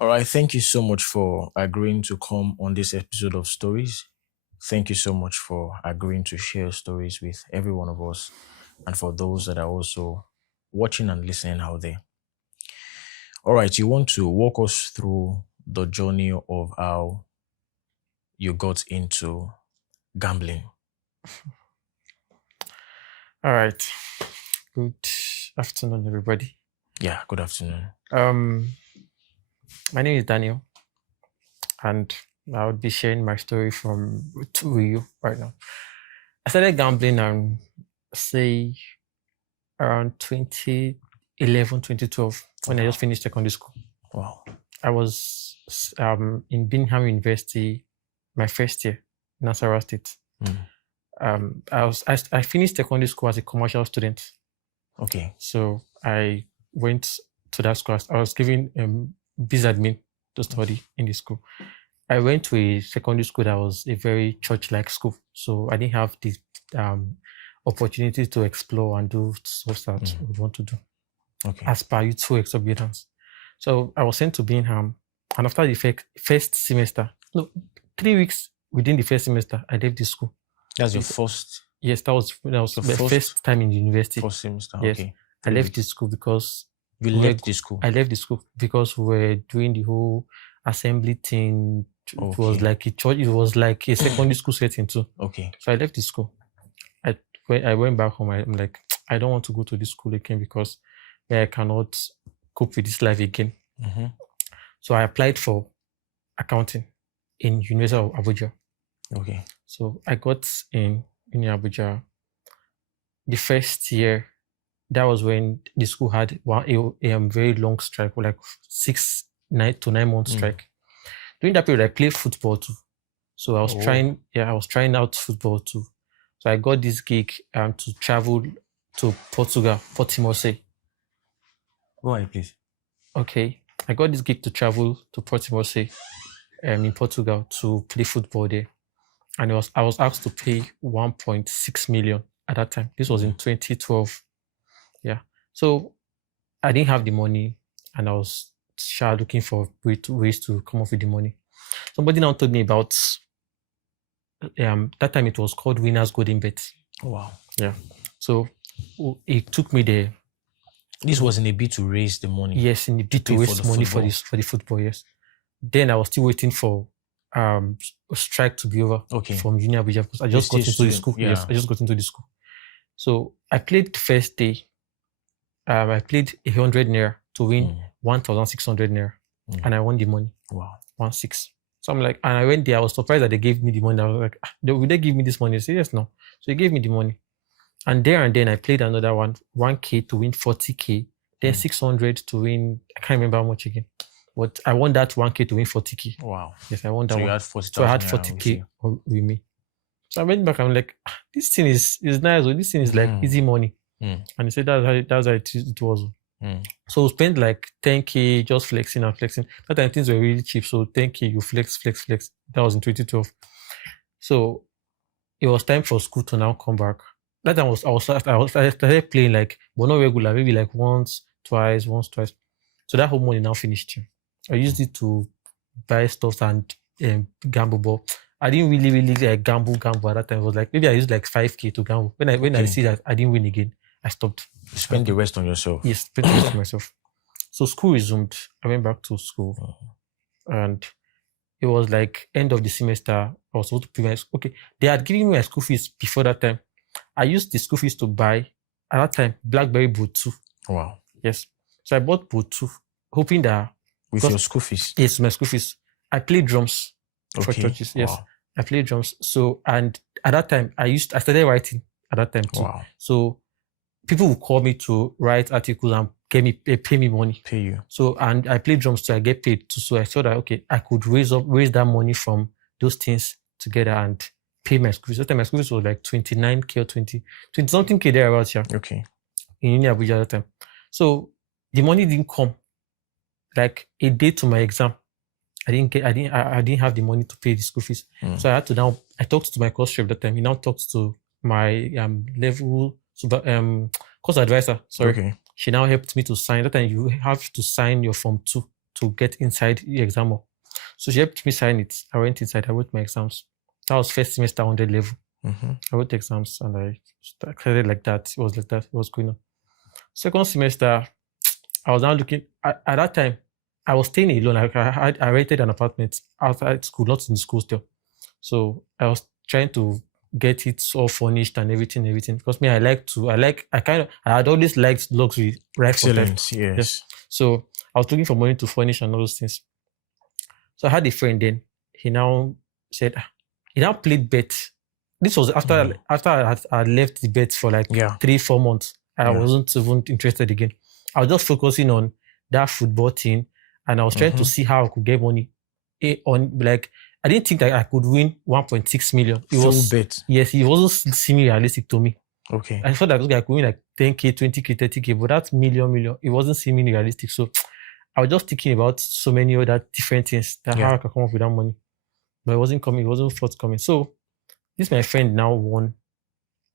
All right. Thank you so much for agreeing to come on this episode of Stories. Thank you so much for agreeing to share stories with every one of us and for those that are also watching and listening out there. All right. You want to walk us through the journey of how you got into gambling? All right. Good afternoon, everybody. Yeah. Good afternoon. My name is Daniel, and I would be sharing my story to you right now. I started gambling say around 2011, 2012 when I just finished secondary school. Wow. I was in Bingham University, my first year, Nasarawa State. I finished secondary school as a commercial student. Okay. So I went to that school. I was given biz admin to study in the school. I went to a secondary school that was a very church-like school. So I didn't have the opportunity to explore and do stuff that I would want to do. Okay. As per youthful exuberance. So I was sent to Bingham, and after the first semester, 3 weeks within the first semester, I left the school. That's your first? Yes, that was the first time in the university. First semester, yes. Okay. I left the school because... You left the school? I left the school because we were doing the whole assembly thing. Okay. It was like a church, it was like a secondary school setting too. Okay. So I left the school. I went back home, I'm like, I don't want to go to this school again because I cannot cope with this life again. So I applied for accounting in University of Abuja. Okay. So I got in Abuja. The first year, that was when the school had a very long strike, like 9 to 9 month strike. During that period, I played football too. So I was trying out football too. So I got this gig to travel to Portugal, Portimão. Go ahead, please. Okay. I got this gig to travel to Portimão in Portugal to play football there. And I was asked to pay 1.6 million at that time. This was in 2012. Yeah. So I didn't have the money and I was looking for ways to come up with the money. Somebody now told me about that time it was called Winners Golden Bet. Oh, wow. Yeah. So it took me there. This was in a bid to raise the money. Yes, in a bid to raise money for the football, yes. Then I was still waiting for a strike to be over from Uni Abuja because I just got into the school. Yeah. Yes, I just got into the school. So I played the first day. I played 100 naira to win 1,600 naira. And I won the money. Wow. 1,600. So I'm like, and I went there, I was surprised that they gave me the money. I was like, will they give me this money? I said, yes, no. So he gave me the money. And then I played another one, 1K to win 40K, then 600 to win, I can't remember how much again. But I won that 1K to win 40K. Wow. Yes, I won that one. You had 40,000. So I had 40K with me. So I went back, I'm like, this thing is nice. This thing is like easy money. And he said that's how it was. So we spent like 10K just flexing. That time things were really cheap. So 10K, you flex. That was in 2012. So it was time for school to now come back. That time I started playing like, but not regular, maybe like once, twice. So that whole money now finished. I used it to buy stuff and gamble, but I didn't really gamble at that time. It was like, maybe I used like 5K to gamble. When I see that I didn't win again, I stopped. Spend the rest on yourself. Yes, spend the rest on myself. So school resumed. I went back to school. And it was like end of the semester. I was supposed to pay my school. Okay, they had given me my school fees before that time. I used the school fees to buy, at that time, BlackBerry Boot 2. Wow. Yes. So I bought Boot 2, hoping that... With your school fees? Yes, my school fees. I played drums for churches. Yes. Wow. I played drums. So, and at that time, I started writing at that time too. Wow. So people would call me to write articles and pay me money. Pay you. So, and I played drums so I get paid too. So I thought that, okay, I could raise that money from those things together and pay my school fees. That time my school fees was like 29K or 20 something K thereabouts here. Okay. In Uni Abuja at that time. So the money didn't come. Like a day to my exam, I didn't have the money to pay the school fees. So I had to I talked to my course rep that time. He now talks to my course advisor. Sorry. Okay. She now helped me to sign. That time you have to sign your form 2 to get inside the exam hall. So she helped me sign it. I went inside. I wrote my exams. That was first semester 100 level. I wrote exams and I started like that. It was like that. It was going on. Second semester, I was now looking. At that time, I was staying alone. I rented an apartment outside school, not in the school still. So I was trying to get it all furnished and everything. Because me, I had always liked luxury. Right. Excellent. Yes. So I was looking for money to furnish and all those things. So I had a friend then. He now said, he now played bet. This was after I left the bet for like 3-4 months. I wasn't even interested again. I was just focusing on that football thing, and I was trying to see how I could get money. I didn't think that I could win 1.6 million. It was bet. Yes, it wasn't seeming realistic to me. Okay. I thought that I could win like 10K, 20K, 30K, but that million, it wasn't seeming realistic. So I was just thinking about so many other different things that how I could come up with that money. But it wasn't coming, it wasn't forthcoming. So this my friend now won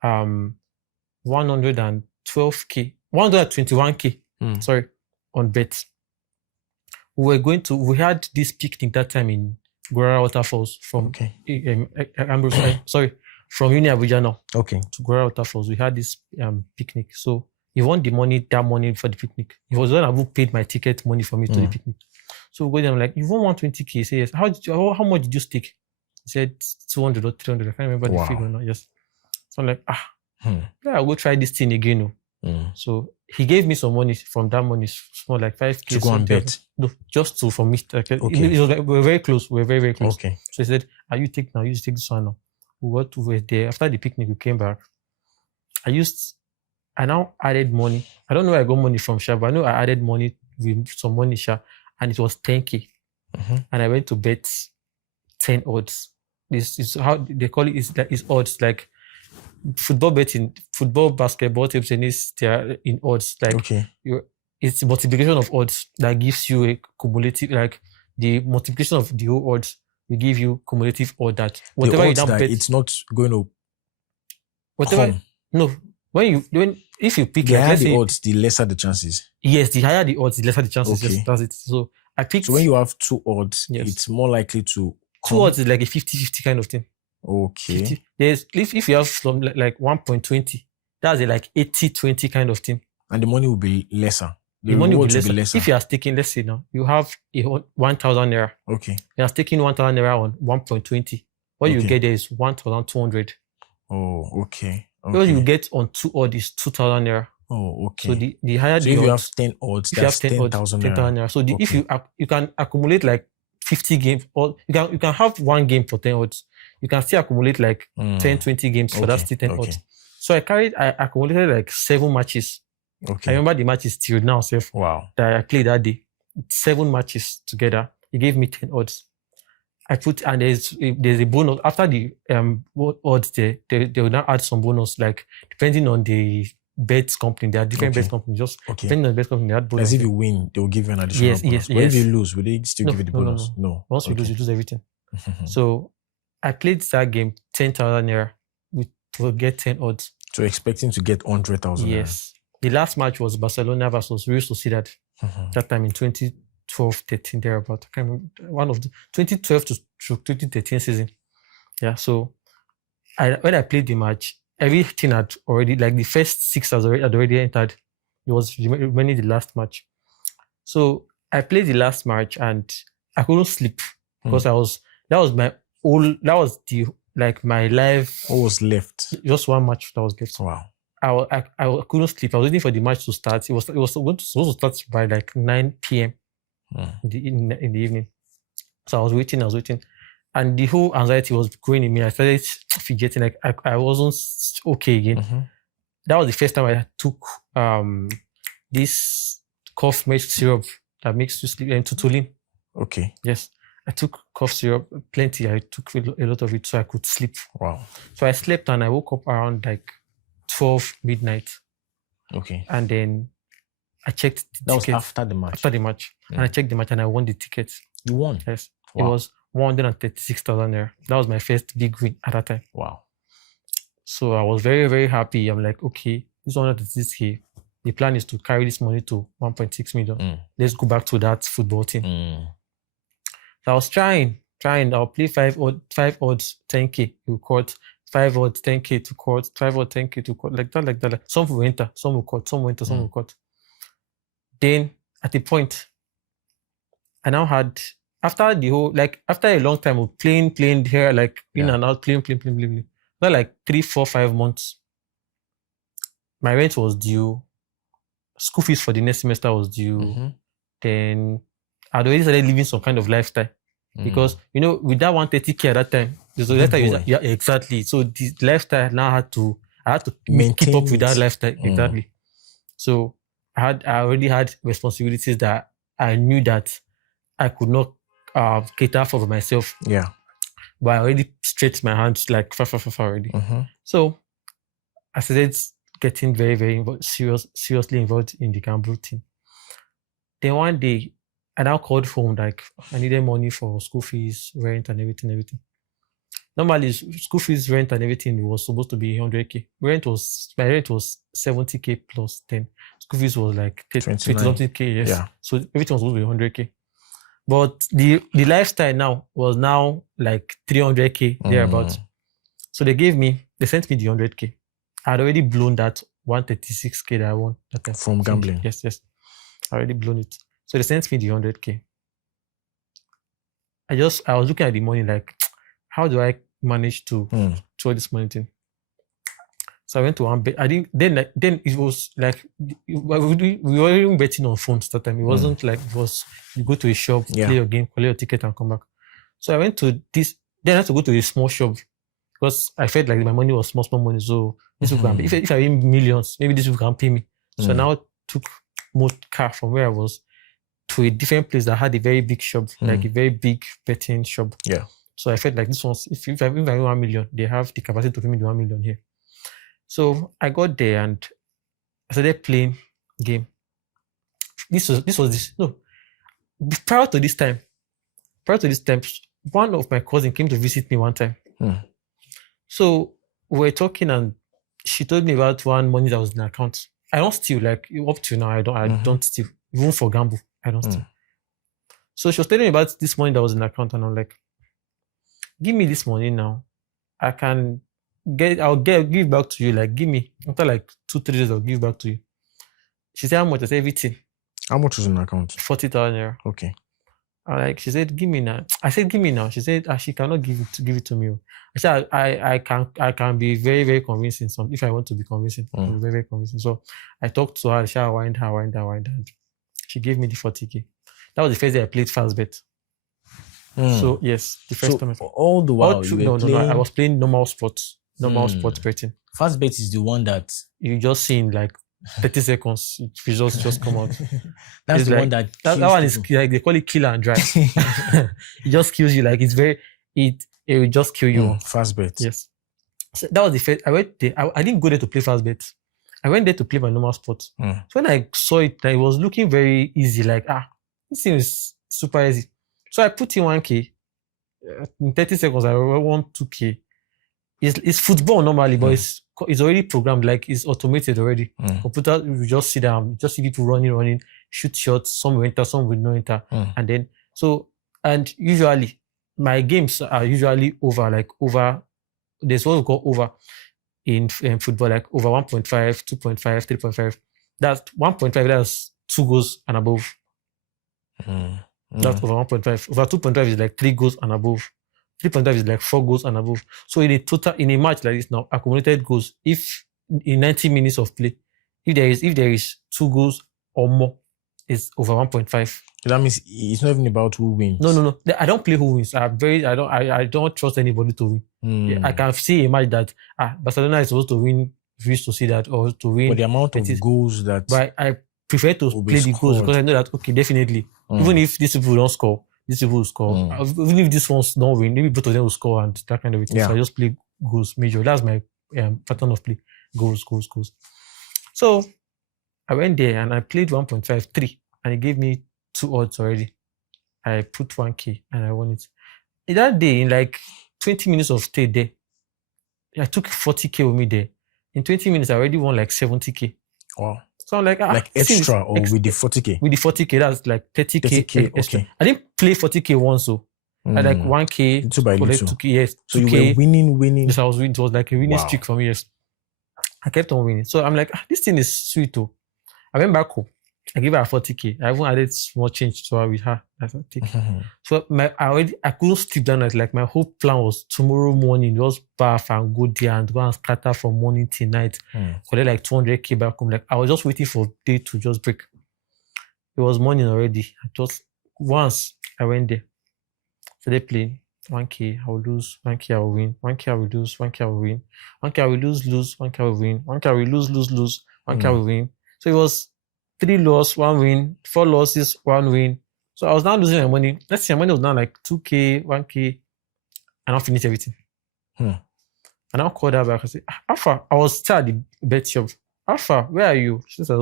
112K, 121K, on bets. We had this picnic that time in Guara Waterfalls from from Uni Abuja now. Okay. To Guara Waterfalls. We had this picnic. So he won that money for the picnic. He was the one who paid my ticket money for me to the picnic. So we go there, I'm like, you won 120K? He said, yes. How much did you stake? He said 200 or 300. I can't remember the figure now. Yes. So I'm like, I'll go try this thing again. So he gave me some money from that money, small like 5K. To go and bet? No, just for me. We were very close. We were very, very close. Okay. So he said, you take this one now. We were there. After the picnic, we came back. I now added money. I don't know where I got money from, Sha, but I know I added money with some money, Sha, and it was 10K. And I went to bet 10 odds. This is how they call it. Is odds like football betting, football, basketball, table tennis. They are in odds. Like it's the multiplication of odds that gives you a cumulative. Like the multiplication of the whole odds will give you cumulative odd that whatever you bet, it's not going to. Whatever. No. If you pick the higher the odds, the lesser the chances. Yes, the higher the odds, the lesser the chances. Okay. Yes, that's it. So I picked. So when you have two odds, it's more likely to. Two odds is like a 50-50 kind of thing. Okay. 50. There's if you have from like 1.20, that's a like 80-20 kind of thing. And the money will be lesser. The money will be lesser. If you are staking, let's say now you have 1,000 naira. Okay. You are staking 1,000 naira on 1.20. What you get there is 1,200. Oh, okay. What you get on 2 odds is 2,000 naira. Oh, okay. So the higher so the if odds, you have 10 odds, that's 10,000 naira. So if you can accumulate like 50 games, or you can have one game for 10 odds. You can still accumulate like 10-20 games for that still 10 odds. So I accumulated like 7 matches. Okay. I remember the matches till now, wow, that I played that day. 7 matches together. He gave me 10 odds. And there's a bonus after the odds. They will now add some bonus, like depending on the bets company. There are different bets companies. Just depending on the bets company, they add bonus. As if you win, they will give you an additional bonus. But if you lose, will they still give you the bonus? No. Once you lose everything. So I played that game 10,000 naira to get 10 odds. So expecting to get 100,000. Yes. The last match was Barcelona versus Real Sociedad. That time in 2012-13 thereabout. I can't remember, one of the 2012 to 2013 season. Yeah. So when I played the match, everything had already, like the first 6 had already entered. It was remaining the last match. So I played the last match and I couldn't sleep because that was my life. What was left? Just one match that was left. Wow. I couldn't sleep. I was waiting for the match to start. It was supposed to start by like 9 p.m. In the evening. So I was waiting, and the whole anxiety was going in me. I started fidgeting, like I wasn't okay again. That was the first time I took this cough medicine syrup that makes you sleep, and Tutulin. Okay. Yes, I took cough syrup plenty. I took a lot of it so I could sleep. Wow. So I slept and I woke up around like 12 midnight. Okay. And then I checked the ticket. Was after the match? After the match. And I checked the match and I won the ticket. You won? Yes. Wow. It was 136,000 naira. That was my first big win at that time. Wow. So I was very, very happy. I'm like, okay, this 136K, the plan is to carry this money to 1.6 million. Let's go back to that football team. So I was trying. I'll play 5 odds, 10K to court, 5 odds, 10K to court, 5 odds, 10K to court, like that. Like some will enter, some will court, some will enter, some will court. Then at a point, I now had, after a long time of playing here, like in and out, playing. Not like 3, 4, 5 months. My rent was due. School fees for the next semester was due. Then I'd already started living some kind of lifestyle. Because, with that 130K at that time, exactly. So the lifestyle now I had to keep up with that lifestyle. Exactly. So I already had responsibilities that I knew that I could not cater for myself. Yeah. But I already stretched my hands like far already. So I started getting very, very seriously involved in the gamble team. Then one day, I now called home, like I needed money for school fees, rent, and everything. Normally, school fees, rent, and everything was supposed to be 100K. My rent was 70K plus 10. School fees was like 20-something K. Yes. Yeah. So everything was supposed to be 100K. But the lifestyle now was like 300K thereabouts. So they sent me the 100K. I had already blown that 136K that I won that time. From gambling. Yes. I already blown it. So they sent me the 100K. I was looking at the money like, how do I manage to throw this money thing? So I went to one bet. I didn't. Then it was like we were even betting on phones that time. It wasn't like it was you go to a shop, play your game, collect your ticket, and come back. So I went to this. Then I had to go to a small shop because I felt like my money was small money. So this will can pay. If I win millions, maybe this will can pay me. So I now took more car from where I was to a different place that had a very big shop, like a very big betting shop. Yeah. So I felt like this one's, if I win 1 million, they have the capacity to pay me the 1 million here. So I got there and I started playing game. Prior to this time, one of my cousins came to visit me one time. So we were talking and she told me about one money that was in the account. I don't steal, like up to now, I don't steal. Even for gamble, I don't steal. So she was telling me about this money that was in the account and I'm like, give me this money now. I'll give back to you. Like, give me. After like 2-3 days, I'll give back to you. She said, how much? I said, everything. How much was in the account? 40,000 naira. Okay. She said, give me now. I said, give me now. She said, she cannot give it to me. I said, I can be very, very convincing. If I want to be convincing, I'll be very, very convincing. So I talked to her. She wind her. She gave me the 40K. That was the first day I played fast bet. So yes, the first time. All the while, I was playing normal sports betting. Fast bet is the one that you just see in like 30 seconds. Results just come out. That's it's the like, one that one is like they call it kill and dry. It just kills you. Like it will just kill you. Fast bet. Yes. So that was the first. I went there. I didn't go there to play fast bet. I went there to play my normal sport. So when I saw it, it was looking very easy. Like this thing is super easy. So I put in 1K. In 30 seconds, I won 2K. It's football normally, but it's already programmed, like it's automated already. Computer, you just sit down, just see people running, shoot shots, some will enter, some will not enter. And usually my games are usually over, there's what we call over in football, like over 1.5, 2.5, 3.5. That's 1.5, that's 2 goals and above. That's over 1.5. Over 2.5 is like 3 goals and above. 3.5 is like 4 goals and above. So in a match like this now, accumulated goals, if in 90 minutes of play, if there is 2 goals or more, it's over 1.5. That means it's not even about who wins. No. I don't play who wins. I don't trust anybody to win. I can see a match that Barcelona is supposed to win. We used to see that, or to win. But the amount of goals that. But I prefer to play the goals because I know that definitely. Even if these people don't score, these people will score. Even if these ones don't win, maybe both of them will score and that kind of thing. So I just play goals major. That's my pattern of play. Goals. So I went there and I played 1.53 and it gave me 2 odds already. I put 1K and I won it. In that day, in like 20 minutes of stay there, I took 40K with me there. In 20 minutes, I already won like 70K. Wow. So I'm like, like extra or with the 40K? With the 40K, that's like 30K, 30K, extra. okay. I didn't play 40K once, so I had like 1K, little by collect little. 2K, yes. So 2K. you were winning. Yes, I was winning. It was like a winning Wow. streak for me, yes. I kept on winning. So I'm like, this thing is sweet, though. I went back home. I gave her 40K. I even added small change to her with her. I said, take. So I couldn't sleep that night. Like my whole plan was tomorrow morning, just bath and go there and go and scatter from morning till night. Collect like 200K back home. Like I was just waiting for day to just break. It was morning already. Once I went there. So they playing 1K, I will lose, 1K I will win, 1K I will lose, 1K I will win, 1K I will lose, 1K I will win, 1K I will lose, 1K I will win. So it was 3 losses, 1 win, 4 losses, 1 win. So I was now losing my money. Let's see, my money was now like 2K, 1K. I now finished everything. I now called her back and said, Alpha, I was still at the bet shop. Alpha, where are you? She said,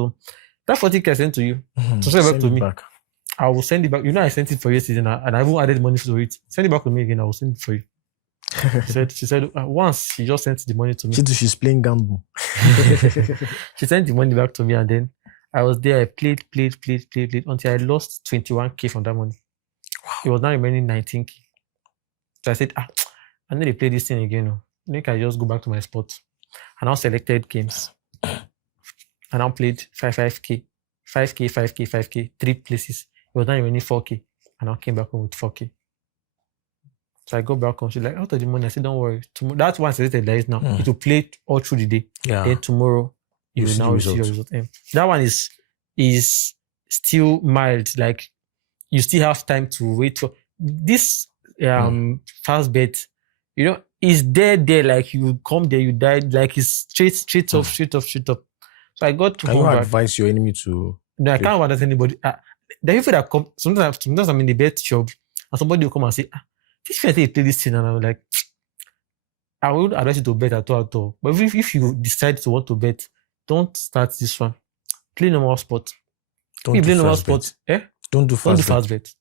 that 40K I sent to you. So send it back to me. I will send it back. You know, I sent it for yesterday and I even added money to it. Send it back to me again. I will send it for you. She said once she just sent the money to me. She's playing gamble. She sent the money back to me and then I was there. I played until I lost 21K from that money. Wow. It was now remaining 19K. So I said, I need to play this thing again. I think I just go back to my spot. I now selected games. I now played 5K, 3 places. It was now remaining 4K. And I came back home with 4K. So I go back home. She's like, out of the money. I said, don't worry. Tomorrow, that's one selected there is now. It will play all through the day. Yeah. Then tomorrow, you will now receive your result. That one is still mild. Like, you still have time to wait for this fast bet. You know, it's there. Like, you come there, you die. Like, it's straight up. So I got to Can home you back. advise your enemy to... No, I can't advise anybody. The people that come, sometimes I'm in the bet shop and somebody will come and say, this friend say play this thing, and I'm like, I would advise you to bet at all. But if you decide to want to bet, don't start this one. Play normal sport. Don't do fast bet. Don't do fast bet.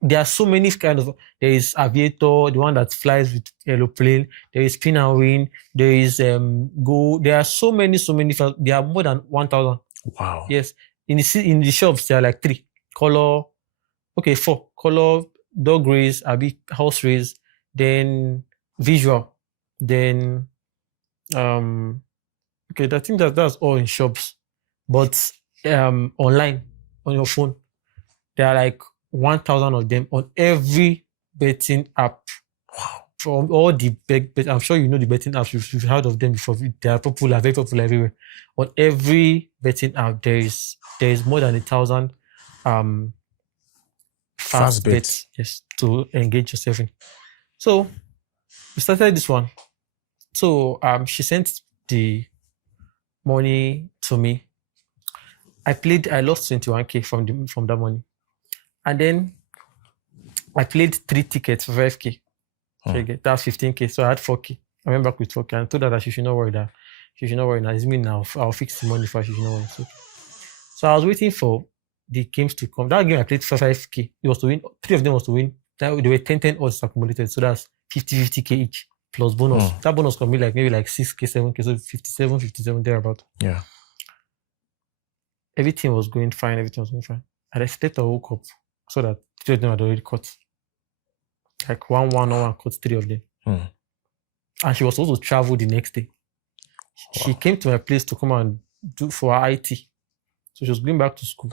There are so many kind of. There is aviator, the one that flies with aeroplane. There is spin and win. There is go. There are so many. There are more than 1,000. Wow. Yes. In the shops, there are like 3. 4. Color, dog race, horse race, then visual, then I think that's all in shops. But online, on your phone, there are like 1,000 of them on every betting app. Wow. From all the bet, I'm sure you know the betting apps. You've heard of them before. They are popular, very popular everywhere. On every betting app, there is more than 1,000 fast bets, yes, to engage yourself in. So we started this one. So she sent the money to me. I lost 21K from that money. And then I played 3 tickets for 5K. That's 15K. So I had 4K. I went back with 4K and told her that she should not worry now. It's me now. I'll fix the money for her. She should not worry. So I was waiting for the games to come. That game I played for 5K. It was to win. 3 of them was to win. They were 10 odds accumulated. So that's 50K each plus bonus. That bonus can be maybe 6K, 7K. So 57 thereabout. Yeah. Everything was going fine. I expected I woke up so that 3 of them had already caught. Like 1 caught 3 of them. And she was supposed to travel the next day. Wow. She came to my place to come and do for her IT. So she was going back to school.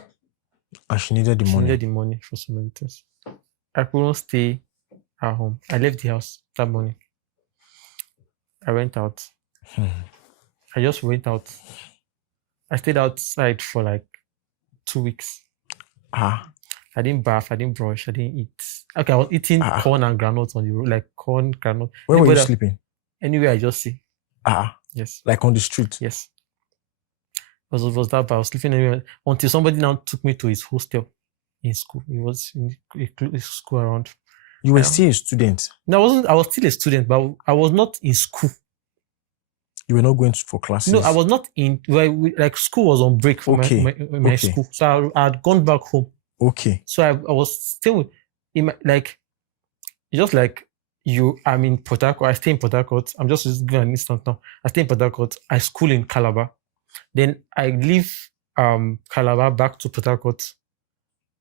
And she needed the money. She needed the money for so many things. I couldn't stay at home. I left the house that morning. I went out. I just went out. I stayed outside for like 2 weeks. I didn't bath, I didn't brush, I didn't eat. Okay, I was eating corn and granules on the road, like corn, granules. Where were you sleeping? Anywhere I just see. Yes. Like on the street? Yes. It was that bad. I was sleeping anywhere until somebody now took me to his hostel in school. He was in a school around. You were still a student? No, I wasn't. I was still a student, but I was not in school. You were not going for classes? No, I was not in. Like school was on break for my school, so I had gone back home. Okay. So I was still in my, like, just like you. I'm in Port Harcourt. I stay in Port Harcourt. I'm just giving an instance now. I stay in Port Harcourt. I school in Calabar. Then I leave Calabar back to Port Harcourt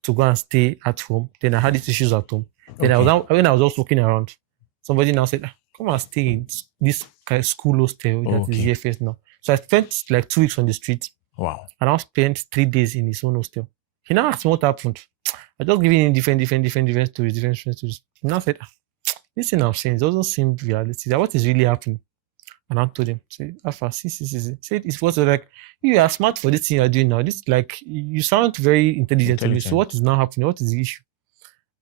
to go and stay at home. Then I had these issues at home. Then when I was just walking around, somebody now said, come and stay in this kind of school hostel that is GFS now. So I spent like 2 weeks on the street. Wow. And I spent 3 days in his own hostel. He now asked me what happened. I just giving him different stories. He now said, this thing I'm saying doesn't seem realistic. What is really happening? And I told him, say, Alpha, see. Said it was like, you are smart for this thing you're doing now. This like you sound very intelligent to me. So what is now happening? What is the issue?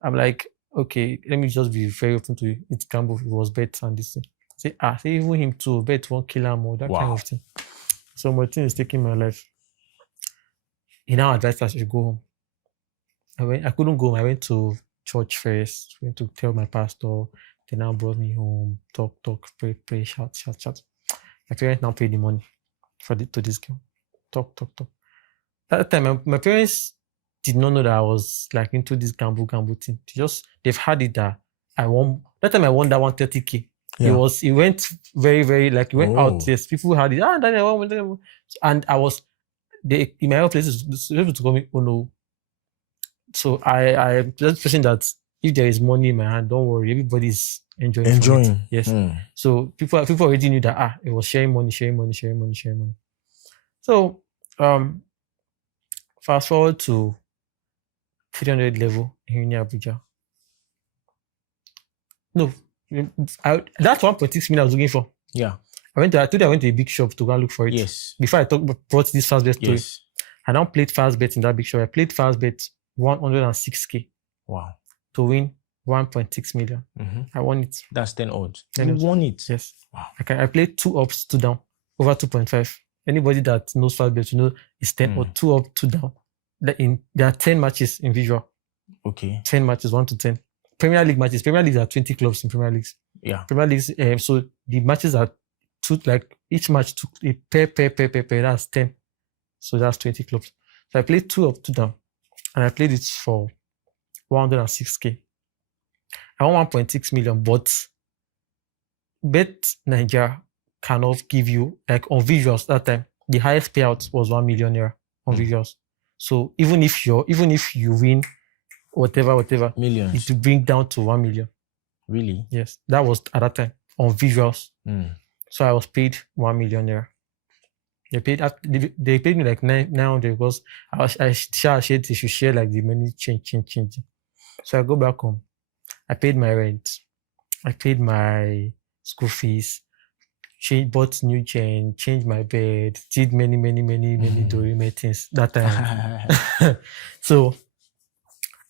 I'm like, okay, let me just be very open to you. It's gamble. It was bet and this thing. Say, even him too, bet won't kill him or that kind of thing. So my thing is taking my life. He now advised I should go home. I couldn't go home. I went to church first, went to tell my pastor. They now brought me home, talk, pray, shout. My parents now paid the money to this girl. Talk. That time, my parents did not know that I was like into this gamble thing. They've had it that I won. That time I won that 130K. Yeah. It went very, very like it went out. Yes, people had it. And I was in my own places able to call me, oh no. So I'm just pushing that if there is money in my hand, don't worry, everybody's enjoying. Yes. So people already knew that it was sharing money. So fast forward to 300 level in Abuja. No, that's 1.6 million I was looking for. Yeah. I went to a big shop to go and look for it. Yes. Before I brought this fast bet story. Yes. I now played fast bet in that big shop. I played fast bet 106K. Wow. To win 1.6 million. Mm-hmm. I won it. That's 10 odds. You won it? Yes. Wow. I played 2 ups, 2 down, over 2.5. Anybody that knows fast bet, it's 10 or 2 up, 2 down. There are 10 matches in visual. Okay. 10 matches, 1 to 10. Premier League matches. Premier Leagues are 20 clubs in Premier Leagues. Yeah. Premier Leagues, so the matches are each match took a pair, that's 10. So that's 20 clubs. So I played 2 up, 2 down. And I played it for 106K. I won 1.6 million, but Bet Nigeria cannot give you, like on visuals that time, the highest payout was 1 million naira on visuals. So even if you win whatever millions, it will bring down to 1 million. Really? Yes. That was at that time on visuals. So I was paid 1 million naira. They paid me like 900 because I shared they should share like the money change. So I go back home. I paid my rent. I paid my school fees. Bought new chain, changed my bed, did many Dorime things that time. So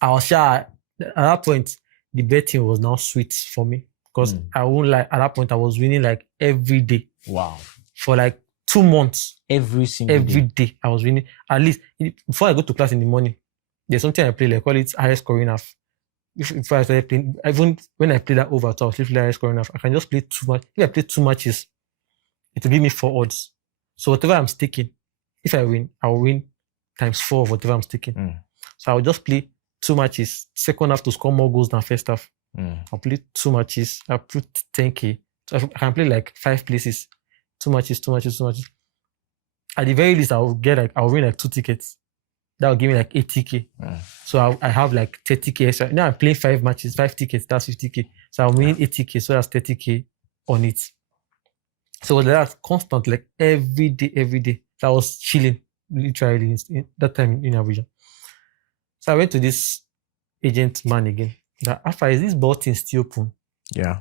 I was sure at that point the betting was now sweet for me because I won't lie, at that point I was winning like every day. Wow. For like 2 months. Every day I was winning. At least before I go to class in the morning, there's something I play, like call it highest scoring half. If I started playing, even when I play that over, so I'll still play highest scoring half. I can just play too much. If I play 2 matches, it will give me 4 odds. So whatever I'm staking, if I win, I'll win times 4 of whatever I'm staking. So I'll just play 2 matches. Second half to score more goals than first half. I'll play 2 matches. I'll put 10K. So I can play like 5 places. 2 matches. At the very least, I'll win like 2 tickets. That will give me like 80K. So I have like 30K extra. Now I'm playing 5 matches, 5 tickets, that's 50K. So I'm winning 80K, so that's 30K on it. So that's constant, like every day. So I was chilling, literally, in that time in Abuja. So I went to this agent man again. That after, is this button still open? Yeah.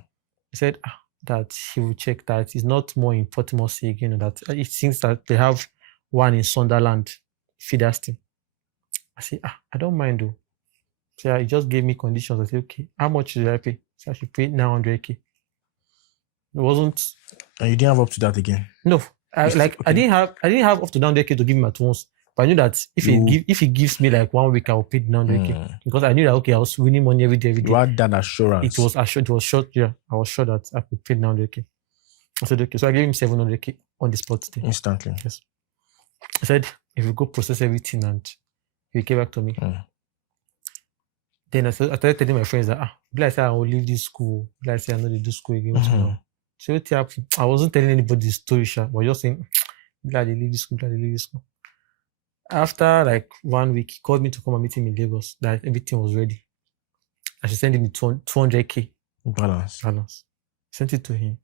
He said that he will check that it's not more in Portimore again, that it seems that they have one in Sunderland, feeders team. I said, I don't mind though. So he just gave me conditions. I said, okay, how much should I pay? So I should pay 900K. It wasn't. And you didn't have up to that again? No. I didn't have up to 900K to give him at once. But I knew that if he gives me like 1 week, I will pay 900K. Because I knew that, okay, I was winning money every day. You had that assurance. It was short, yeah. I was sure that I could pay 900K. I said, okay. So I gave him 700K on the spot today. Instantly. Yes. I said, if you go process everything and he came back to me. Then I started telling my friends that, I said I will leave this school. I said I know they do school again. So what happened? I wasn't telling anybody the story, but just saying, glad they leave this school, After like 1 week, he called me to come and meet him in Lagos. That everything was ready. I should send him the 200K Balance. Sent it to him.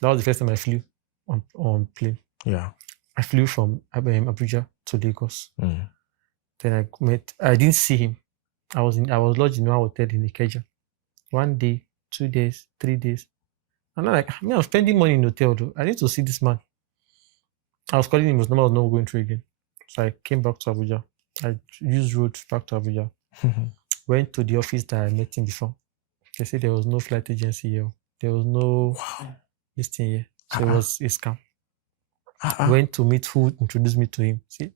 That was the first time I flew on plane. Yeah. I flew from Abuja to Lagos. Then I didn't see him. I was lodged in one hotel in Ikeja. 1 day, 2 days, 3 days. And I'm like, I'm spending money in the hotel though. I need to see this man. I was calling him, his number was not going through again. So I came back to Abuja. I used road back to Abuja. Went to the office that I met him before. They said there was no flight agency here. There was no this thing here. So it was a scam. Went to meet who introduced me to him. See,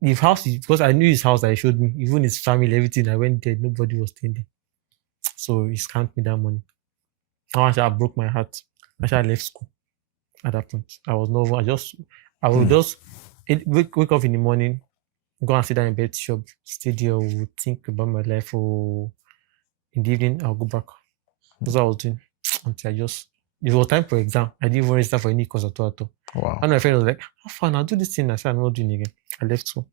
the house, because I knew his house that he showed me, even his family, everything. I went there, nobody was staying there. So he scammed me that money. I broke my heart. I left school at that point. I would just wake up in the morning, go and sit down in bed shop, stay there, would think about my life, or in the evening I'll go back. That's what I was doing until it was time for exam. I didn't even register for any course at all. Wow. And my friend was like, how fun, I'll do this thing. I said, I'm not doing it again. I left school.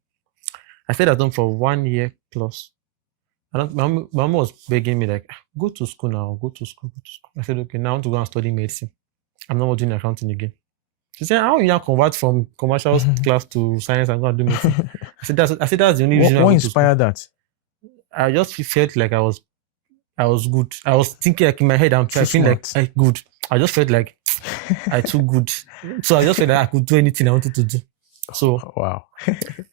I stayed at home for 1 year plus. And my mom was begging me like, go to school now, go to school. I said, okay, now I want to go and study medicine. I'm not doing accounting again. She said, how you convert from commercial class to science and go and do medicine? I said, that's the only reason. What inspired that? I just felt like I was good. I was thinking like in my head, I feel like I good. I just felt like I too good. So I just felt like I could do anything I wanted to do. So wow.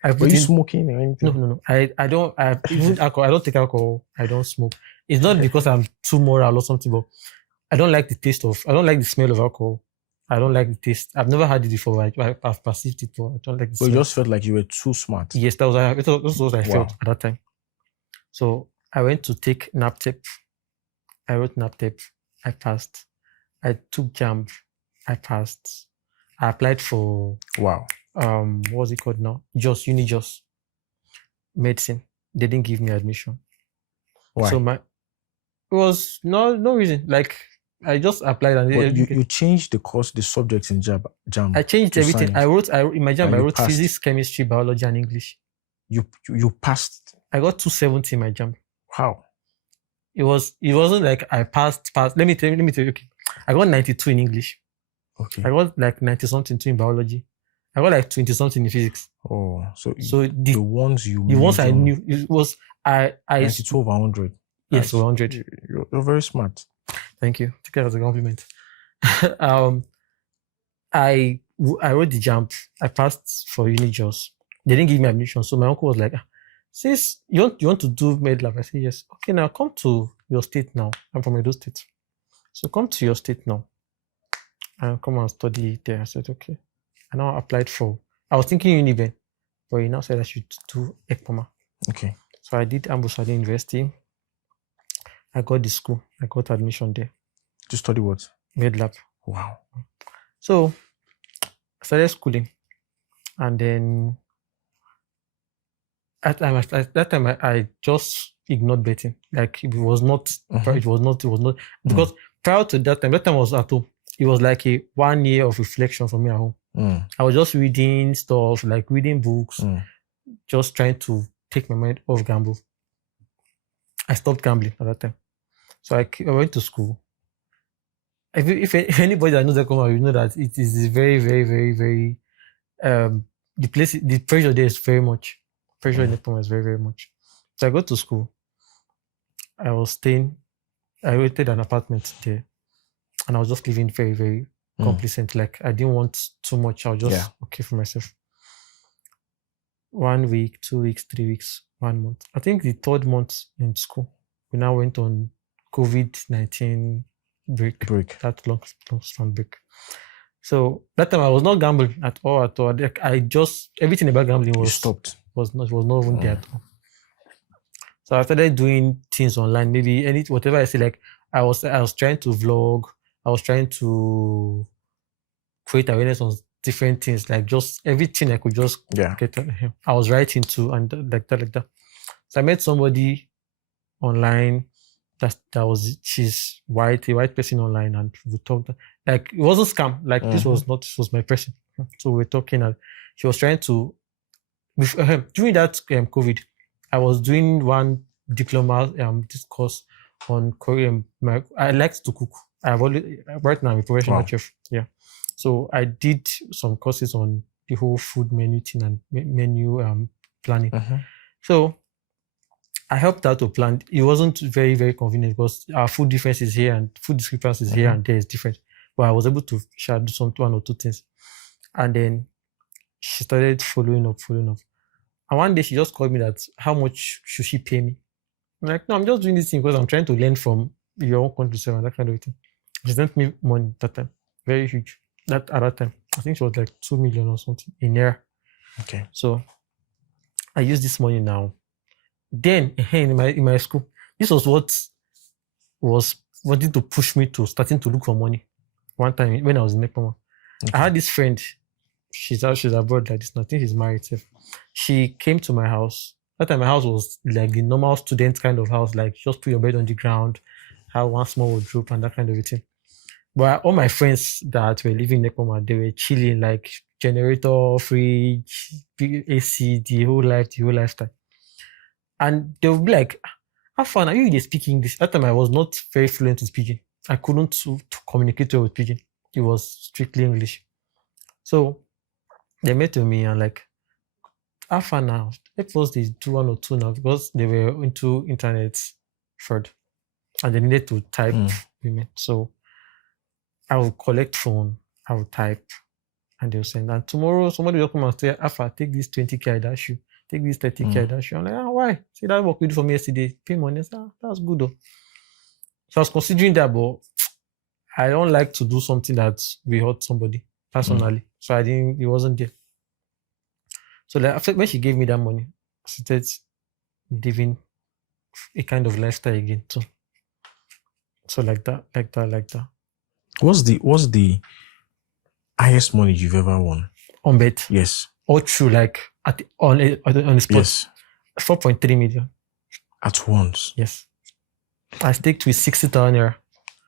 Were you smoking or anything? No. I don't. Even alcohol. I don't take alcohol. I don't smoke. It's not because I'm too moral or something, but I don't like the taste of. I don't like the smell of alcohol. I don't like the taste. I've never had it before. I've perceived it, but I don't like the smell. You just felt like you were too smart. Yes, that was what I felt at that time. So I went to take NAPTEP. I wrote NAPTEP. I passed. I took JAMB. I passed. I applied for what was it called now? UniJOS medicine. They didn't give me admission. Why? So it was no reason. Like I just applied and you changed the course, the subjects in JAMB. I changed everything. Science. In my JAMB I wrote physics, chemistry, biology, and English. You passed. I got 270 in my JAMB. How? It wasn't like I passed. Let me tell you. Okay, I got 92 in English. Okay. I got like 90 something in biology. I got like 20 something in physics. Oh, so the ones I knew, it was I 92 over 100. Yes, 100. You're very smart. Thank you. Take it as a compliment. I wrote the JAMB. I passed for UniJOS. They didn't give me admission, so my uncle was like, "Sis, you want to do med lab?" I said, "Yes." Okay, now come to your state now. I'm from Edo State, so come to your state now and come and study there. I said, "Okay." I now applied for. I was thinking Uniben, but he now said I should do ECPOMA. Okay. So I did Ambusade University. I got the school. I got admission there. To study what? Med lab. Wow. So I started schooling, and then at that time I just ignored betting. Like it was not. It was not because prior to that time I was at home. It was like a 1 year of reflection for me at home. I was just reading stuff, like reading books, just trying to take my mind off gamble. I stopped gambling at that time. So I went to school. If anybody that knows Ekoma, you know that it is very, very, very, very, the pressure there is very much. Pressure in Ekoma is very, very much. So I go to school. I rented an apartment there. And I was just living very, very complacent. Like I didn't want too much. I was just okay for myself. 1 week, 2 weeks, 3 weeks, 1 month. I think the 3rd month in school, we now went on COVID-19 break. That long break. So that time I was not gambling at all. I just everything about gambling was stopped. Was not even there at all. So I started doing things online. Maybe whatever I say. Like I was trying to vlog. I was trying to create awareness on different things, like just everything I could just get. I was writing too, and like that. So I met somebody online she's white, a white person online, and we talked. Like it wasn't scam. Like this was my person. So we were talking, and she was trying to During that COVID, I was doing one diploma this course on Korean. I liked to cook. Right now I'm a professional chef. Yeah. So I did some courses on the whole food menu thing and menu planning. So I helped out to plan. It wasn't very, very convenient because our food difference is here and food discrepancies here and there is different. But I was able to do one or two things. And then she started following up. And one day she just called me that, how much should she pay me? I'm like, no, I'm just doing this thing because I'm trying to learn from your own country and that kind of thing. She sent me money that time, very huge. At that time, I think it was like 2 million or something in there. Okay. So I use this money now. Then in my school, this was what was wanting to push me to starting to look for money. One time when I was in Nepal, I had this friend. She's abroad like this. I think she's married. She came to my house. That time my house was like the normal student kind of house, like just put your bed on the ground, have one small wardrobe and that kind of thing. But all my friends that were living in Nekoma, they were chilling, like generator, fridge, AC, the whole lifestyle. And they would be like, how fun are you speaking English? That time I was not very fluent in speaking. I couldn't to communicate well with speaking. It was strictly English. So they met with me and like, how far now? Let us do 1 or 2 now because they were into internet fraud and they needed to type women. So I will collect phone, I will type, and they'll send. And tomorrow somebody will come and say, Alpha, take this 20K I dash you, take this 30K I dash you. I'm like, why? See that work you did for me yesterday, pay money. That's good though. So I was considering that, but I don't like to do something that will hurt somebody personally. So it wasn't there. So like after when she gave me that money, I started living a kind of lifestyle again too. So like that. What's the highest money you've ever won? On bet? Yes. All true, like on the spot? Yes. 4.3 million. At once? Yes. I staked with 60,000 naira.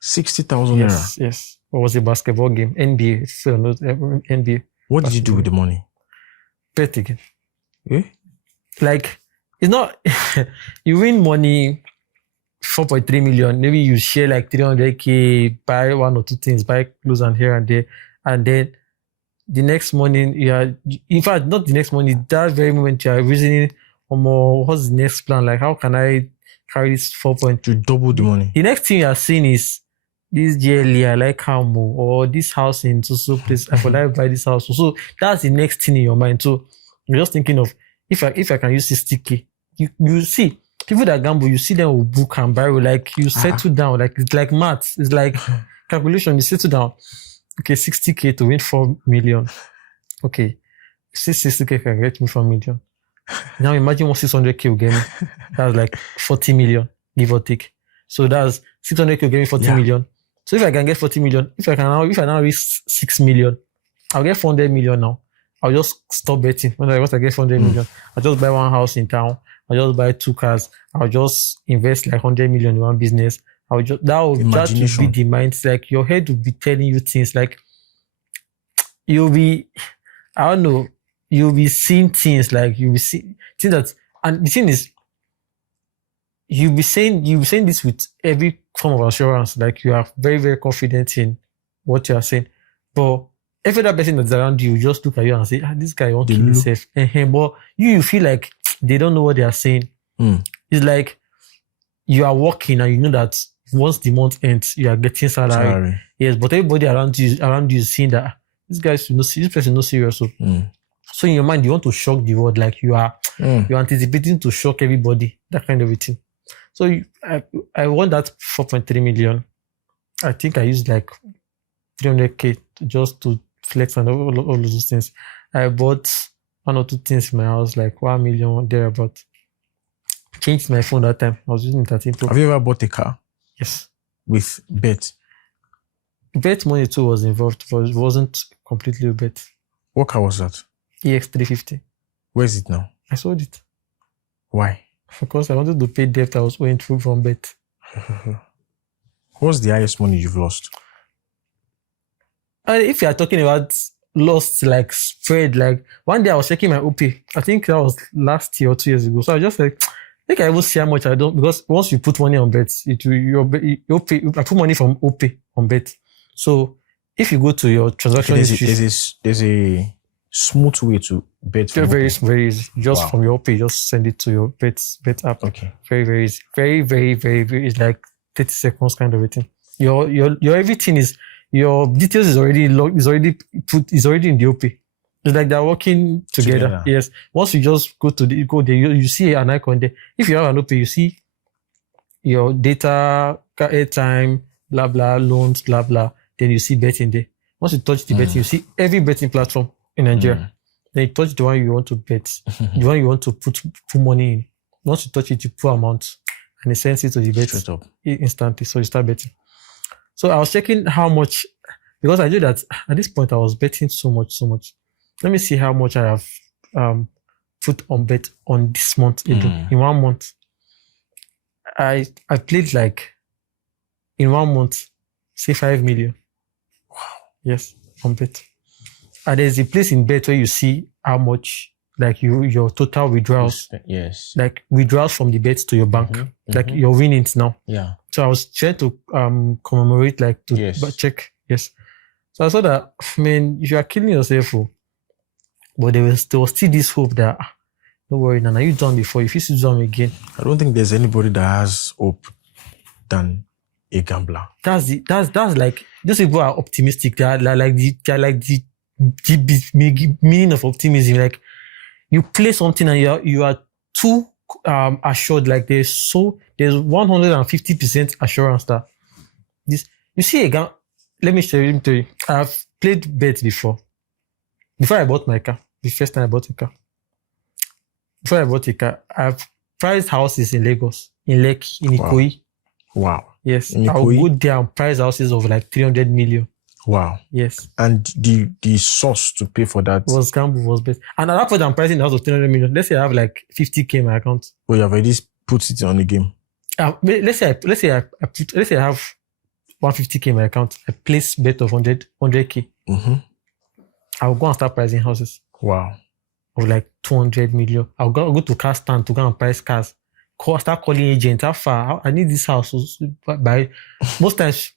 60,000 naira? Yes. It was a basketball game. NBA. So NBA. What did you do with the money? Bet again. Eh? Like, it's not, you win money, 4.3 million, maybe you share like 300K, buy 1 or 2 things, buy clothes and here and there, and then the next morning, in fact, not the next morning, that very moment you are reasoning, what's the next plan? Like, how can I carry this 4.3? To double the money. The next thing you are seeing is, this GLE, I like how more, or this house in so place, I would like buy this house. So that's the next thing in your mind. So you're just thinking of, if I can use 60K, you see, people that gamble, you see them will book and borrow, like you settle down, like it's like maths, it's like calculation, you settle down. Okay, 60K to win 4 million. Okay, 60K can get me 4 million. Now imagine what 600K will get me. That's like 40 million, give or take. So that's 600K will get me 40 million. So if I can get 40 million, if I now reach 6 million, I'll get 400 million now. I'll just stop betting. Once I get 400 million, I'll just buy one house in town. I'll just buy 2 cars. I'll just invest like 100 million in one business. That will be the mind. Like your head will be telling you things like you'll be seeing things like you'll be seeing things that, and the thing is, you'll be saying this with every form of assurance, like you are very, very confident in what you are saying. But every other person that's around you just look at you and say, this guy won't kill himself. But you feel like they don't know what they are saying. It's like you are working and you know that once the month ends, you are getting salary. Yes, but everybody around you is seeing that this person is not serious. So in your mind, you want to shock the world, like you're anticipating to shock everybody, that kind of a thing. So I won that 4.3 million. I think I used like 300K just to flex and all those things. I bought 1 or 2 things in my house, like 1 million thereabout. Changed my phone that time. I was using 13 Pro. Have you ever bought a car? Yes. With bet? Bet money too was involved, but it wasn't completely a bet. What car was that? EX350. Where is it now? I sold it. Why? Because I wanted to pay debt I was owing through from bet. What's the highest money you've lost? And if you are talking about lost, like spread. Like one day I was checking my OP. I think that was last year or 2 years ago. So I was just like, I think I will see how much I don't, because once you put money on bets, it will, I put money from OP on bet. So if you go to your transaction history, there's a smooth way to bet from very, OP. very easy. Just from your OP, just send it to your bet app. Okay. Very, very easy. Very, very, very, very, it's like 30 seconds kind of a thing. Your everything is, your details is already logged, is already in the OP. It's like they're working together. Yes. Once you just go there, you see an icon there. If you have an OP, you see your data, airtime, blah, blah, loans, blah, blah. Then you see betting there. Once you touch the betting, you see every betting platform in Nigeria. Then you touch the one you want to bet, the one you want to put money in. Once you touch it, you put amount and it sends it to the bet instantly. So you start betting. So I was checking how much, because I knew that at this point I was betting so much. Let me see how much I have put on bet on this month. In 1 month, I played like in 1 month, say 5 million. Wow. Yes, on bet. And there's a place in bet where you see how much, like your total withdrawals. Yes. Like withdrawals from the bet to your bank. Like your winnings now. Yeah. So I was trying to commemorate, like to check. Yes. So I saw that, man, you are killing yourself. But there was still this hope that, don't worry, Nana, you done before. If you see done again. I don't think there's anybody that has hope than a gambler. That's like, those people are optimistic. They are like the meaning of optimism. Like, you play something and you are too assured. Like there's 150% assurance that this. You see a game. Let me tell you. I've played bets before. Before I bought my car, the first time I bought a car. Before I bought a car, I've priced houses in Lagos, in Lekki, in Ikoyi. Wow. Yes, I'll go there and price houses of like 300 million. Wow. Yes. And the source to pay for that was gamble, was bet. And at that point, I'm pricing the house of 300 million. Let's say I have like 50K in my account. Oh, you have already put it on the game. Let's say I have 150K in my account. I place bet of 100K. I'll go and start pricing houses. Wow. Of like 200 million. I'll go to car stand to go and price cars. Start calling agents. How far? I need this house. By most times,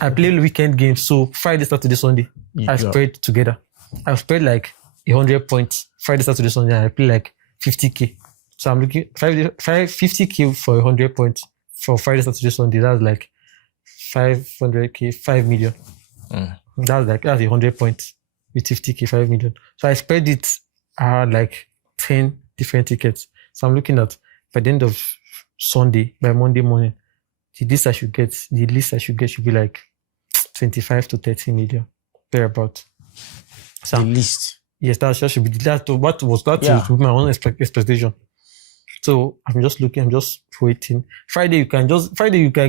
I play weekend games. So Friday, Saturday, Sunday, I spread together. I've spread like 100 points. Friday, Saturday, Sunday, and I play like 50K. So I'm looking 50K for 100 points for Friday, Saturday, Sunday. That's like 500K, 5 million. That's 100 points with 50K, 5 million. So I spread it. I had like 10 different tickets. So I'm looking at, by the end of Sunday, by Monday morning, the least I should get should be like 25 to 30 million. Thereabout. So the least. Yes, that should be what was that to my own expectation. So I'm just looking, I'm just waiting. Friday you can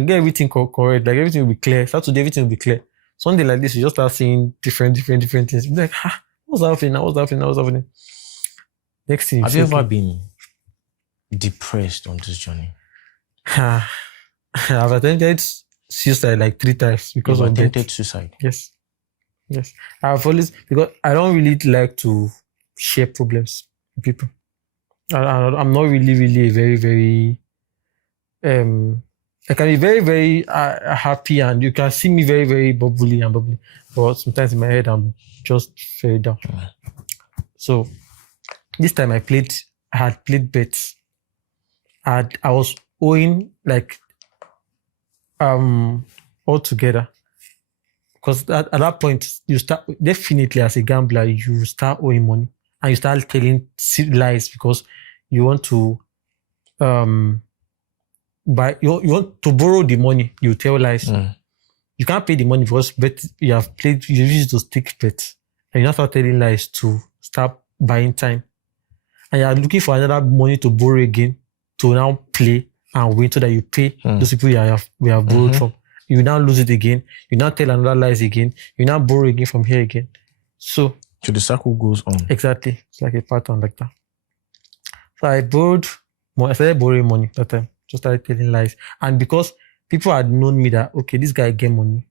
get everything correct, like everything will be clear. Saturday everything will be clear. Sunday like this, you just start seeing different things. You're like, what's happening? Next thing. Have you ever been depressed on this journey? I've attempted suicide like 3 times because of attempted suicide. Yes. I've always, because I don't really like to share problems with people. I'm not really a very, very I can be very, very happy, and you can see me very, very bubbly, but sometimes in my head I'm just very down. So this time I had played bets. I was owing like altogether, because at that point you start, definitely as a gambler, you start owing money and you start telling lies because you want to you want to borrow the money. You tell lies. You can't pay the money because you used to stick bets, and you now start telling lies to start buying time, and you are looking for another money to borrow again to now play and win so that you pay those people we have borrowed from. You now lose it again. You now tell another lies again. You now borrow again from here again. So the circle goes on. Exactly. It's like a pattern like that. So I started borrowing money that time. Just started telling lies. And because people had known me that, okay, this guy get money.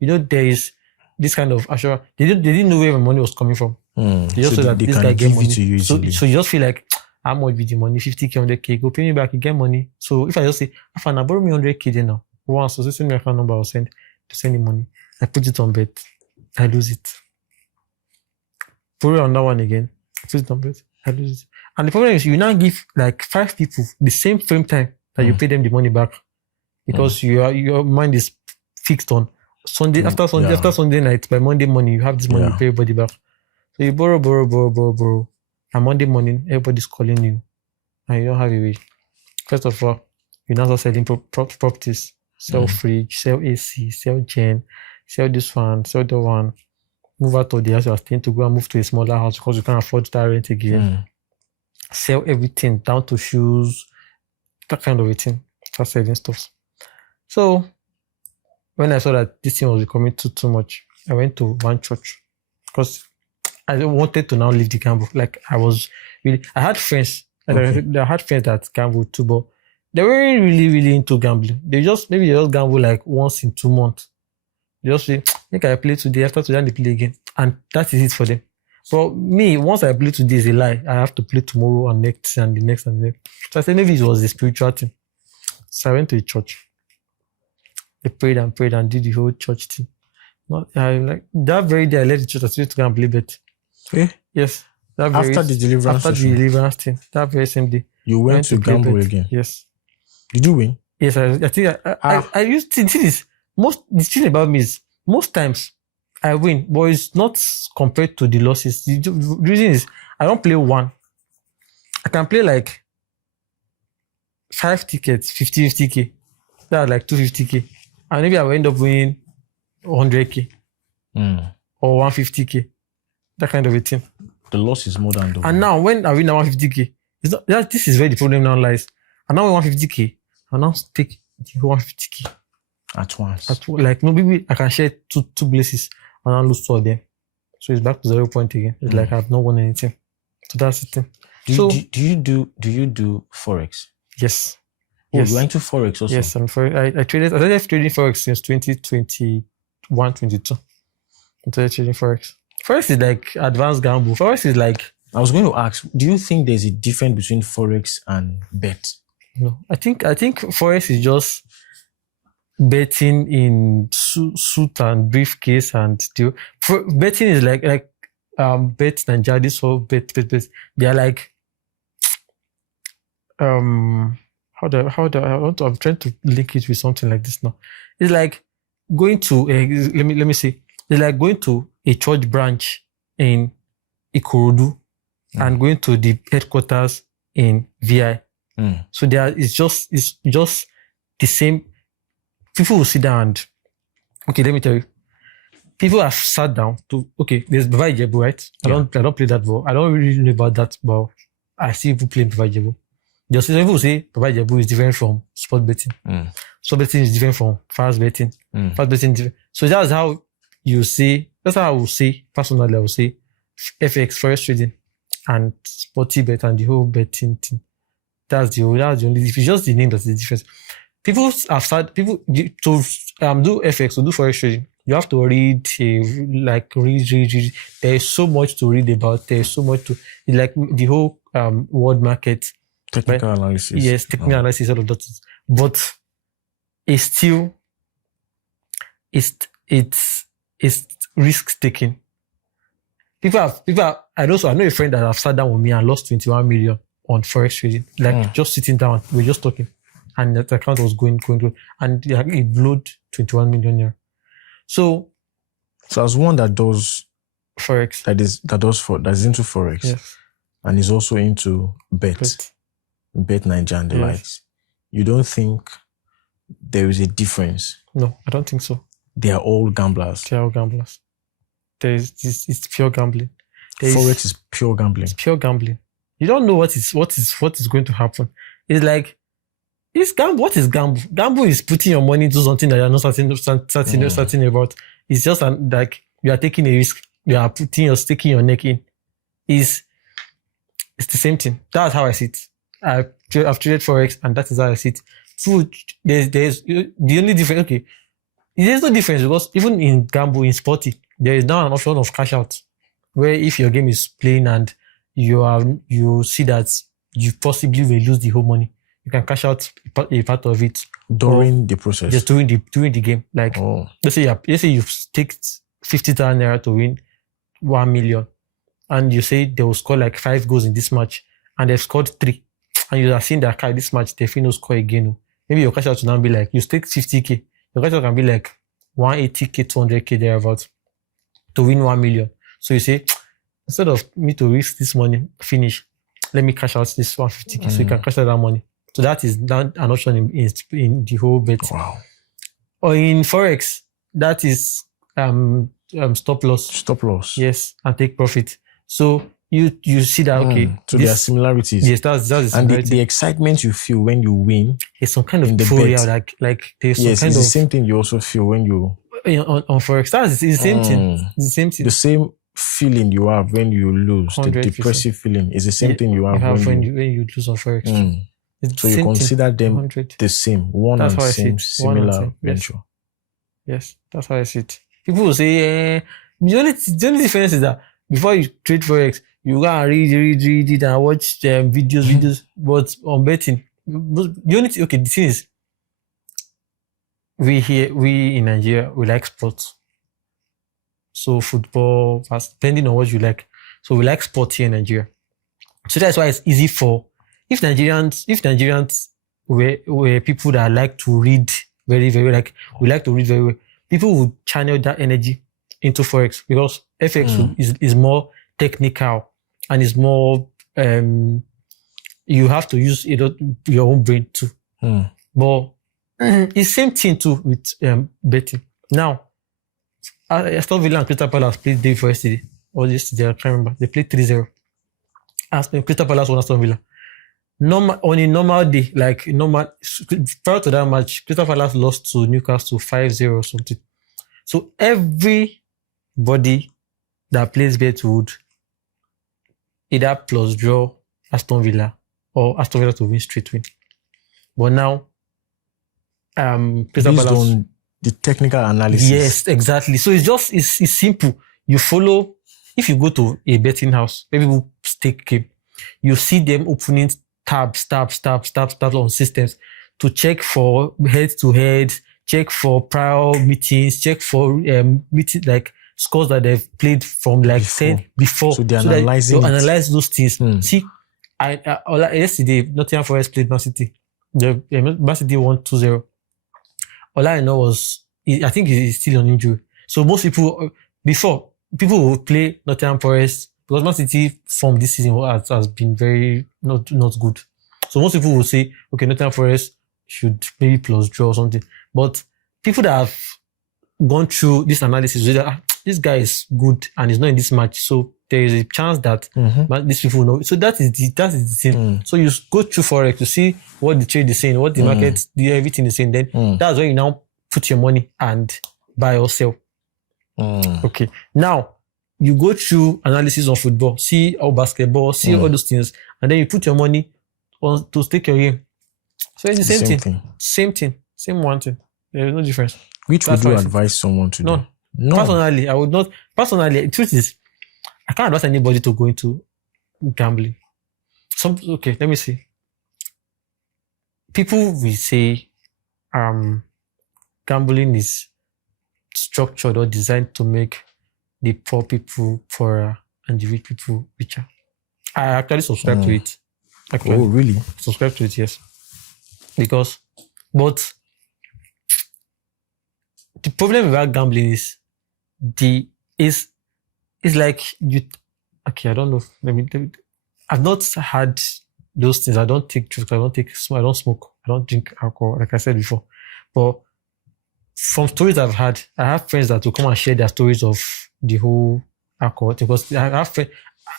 You know, there is this kind of assurance. They didn't know where my money was coming from. They just saw that this guy get money. So you just feel like, how much be the money? 50K, 100K. Go pay me back, you get money. So if I just say, Afana, borrow me 100K then now. Once, so send me account number, I'll send the money. I put it on bet. I lose it. Borrow on that one again. Put it on bet. I lose it. And the problem is you now give like 5 people the same frame time that you pay them the money back. Because your mind is fixed on Sunday, after Sunday night, by Monday morning, you have this money, you pay everybody back. So you borrow. And Monday morning, everybody's calling you. And you don't have a way. First of all, you now start selling properties. Sell fridge, sell AC, sell gen, sell this one, sell that one. Move out of the house you are staying to go and move to a smaller house because you can't afford that rent again. Sell everything, down to shoes, that kind of a thing. Start selling stuff. So, when I saw that this thing was becoming too much, I went to one church because I wanted to now leave the gamble. Like I had friends, I had friends that gambled too, but they weren't really into gambling. They just gamble like once in 2 months. They just say, I think I play today, after today they play again. And that is it for them. But me, once I play today is a lie. I have to play tomorrow and next and the next and the next. So I said maybe it was a spiritual thing. So I went to a church. They prayed and did the whole church thing. That very day I left the church, I started to go and play bet. Eh? Yes. After the deliverance thing. That very same day. You went to gamble again? Yes. Did you win? Yes, I think I used to see this. The thing about me is most times I win, but it's not compared to the losses. The reason is I don't play one. I can play like 5 tickets, 50K. That's like 250K. And maybe I will end up winning 100K or 150K. That kind of a thing. The loss is more than the win. And now when I win 150K, this is where the problem now lies. And now with 150K, I now take the 150K at once. Like maybe I can share two places and I'll lose 2 of them. So it's back to 0 point again. It's like I've not won anything. So that's the thing. Do you do Forex? Yes. Oh, yes. You're into Forex also? Yes, I started trading Forex since 2021, 22. I started trading Forex. Forex is like advanced gamble. Forex is like... I was going to ask, do you think there's a difference between Forex and bet? No. I think Forex is just betting in suit and briefcase and deal. Betting is like bet Nigeria, this whole bet. They are like... I'm trying to link it with something like this now. It's like going to let me see. It's like going to a church branch in Ikorodu and going to the headquarters in VI. So it's just the same. People will sit down and let me tell you. People have sat down to there's Baba Ijebu, right? I don't play that ball. I don't really know about that ball. I see people playing Baba Ijebu. Just some people say Baba Ijebu is different from sport betting. Sport betting is different from fast betting. Fast betting is different. So that's how you say, that's how I will say, personally I will say FX, Forex trading and sporty bet and the whole betting thing. That's the only, if it's just the name that's the difference. People have started, to do FX, to do Forex trading, you have to read, read. There is so much to read about. There is so much to, like the whole world market. Technical analysis. Yes, technical analysis, all of that. But it's still, it's risk taking. People I know a friend that have sat down with me and lost 21 million on Forex trading. Just sitting down, we're just talking. And that account was going. And it blew 21 million euro. So as one that does Forex, that is into Forex, yes, and is also into bet Nigeria and the likes, you don't think there is a difference? No, I don't think so. They are all gamblers. It's pure gambling. Forex is pure gambling. It's pure gambling. You don't know what is going to happen. It's like, what is gamble? Gamble is putting your money into something that you're not certain about. It's just like you are taking a risk. You are sticking your neck in. It's the same thing. That's how I see it. I've traded Forex and that is how I see it. Food, there's the only difference. There's no difference because even in gamble, in sporty, there is now an option of cash out, where if your game is playing and you see that you possibly will lose the whole money, you can cash out a part of it during the process. Just during the game. Like let's say you take 50,000 naira to win 1 million, and you say they will score like 5 goals in this match, and they've scored 3, and you are seeing that this match they will score again. Maybe your cash out will now be like, you stake 50k, your cash out can be like 180k, 200k thereabouts to win 1 million. So you say, instead of me to risk this money, finish, let me cash out this 150k. So you can cash out that money. So that is an option in the whole bet. Wow. Or in Forex, that is stop loss. Stop loss. Yes, and take profit. So you see that, okay. So there are similarities. Yes, that's the similarity. And the excitement you feel when you win. It's some kind of euphoria, like there's some kind of... the same thing you also feel when you... On Forex, that's the same thing. It's the same thing. The same feeling you have when you lose, 100%. The depressive feeling is the same thing you have when you lose on Forex. So you consider them 100. the same, one that's and same, similar venture. Yes, that's how I see it. People will say, the only difference is that before you trade Forex, you go and read it and watch videos. But on betting, the only the thing is, we in Nigeria, we like sports. So football, depending on what you like. So we like sports here in Nigeria. So that's why it's easy for, if Nigerians were people that like to read very, very, like, we like to read very well, people would channel that energy into Forex, because FX is more technical and is more, you have to use your own brain too. But it's same thing too with betting. Now, Aston Villa and Crystal Palace played day before yesterday, or yesterday, I can't remember. They played 3-0. Crystal Palace won Aston Villa. On a normal day, prior to that match, Crystal Palace lost to Newcastle 5-0 or something. So everybody that plays bet would either plus draw Aston Villa or Aston Villa to win straight win. But now, Crystal Palace, on the technical analysis. Yes, exactly. So it's simple. You follow. If you go to a betting house, where people stake game, you see them opening tabs on systems to check for head-to-head, check for prior meetings, check for meetings, like scores that they've played from before. So they're analyzing analyze those things. See, yesterday, Nottingham Forest played Man City. Man City won 2-0. All I know was, I think he's still on injury. So most people, before, people would play Nottingham Forest, because Man City from this season has been very not good. So most people will say, okay, Nottingham Forest should maybe plus draw or something. But people that have gone through this analysis say that this guy is good and he's not in this match, so there is a chance that these people know. So that is the thing. So you go through Forex to see what the trade is saying, what the market, everything is saying. Then that's when you now put your money and buy or sell. Okay. Now, you go through analysis of football, see all basketball, see all those things, and then you put your money on to stake your game. So it's the same thing. Same thing. Same one thing. There is no difference. Which would you advise someone to do? No. Personally, I would not. Personally, the truth is, I can't advise anybody to go into gambling. Okay, let me see. People will say, gambling is structured or designed to make the poor people poorer and the rich people richer. I actually subscribe to it. Oh, really? Subscribe to it, yes. But the problem about gambling is like you. Okay, I don't know. I've not had those things. I don't take drugs. I don't smoke. I don't drink alcohol, like I said before. But from stories I've had, I have friends that will come and share their stories of the whole alcohol, because I have friends.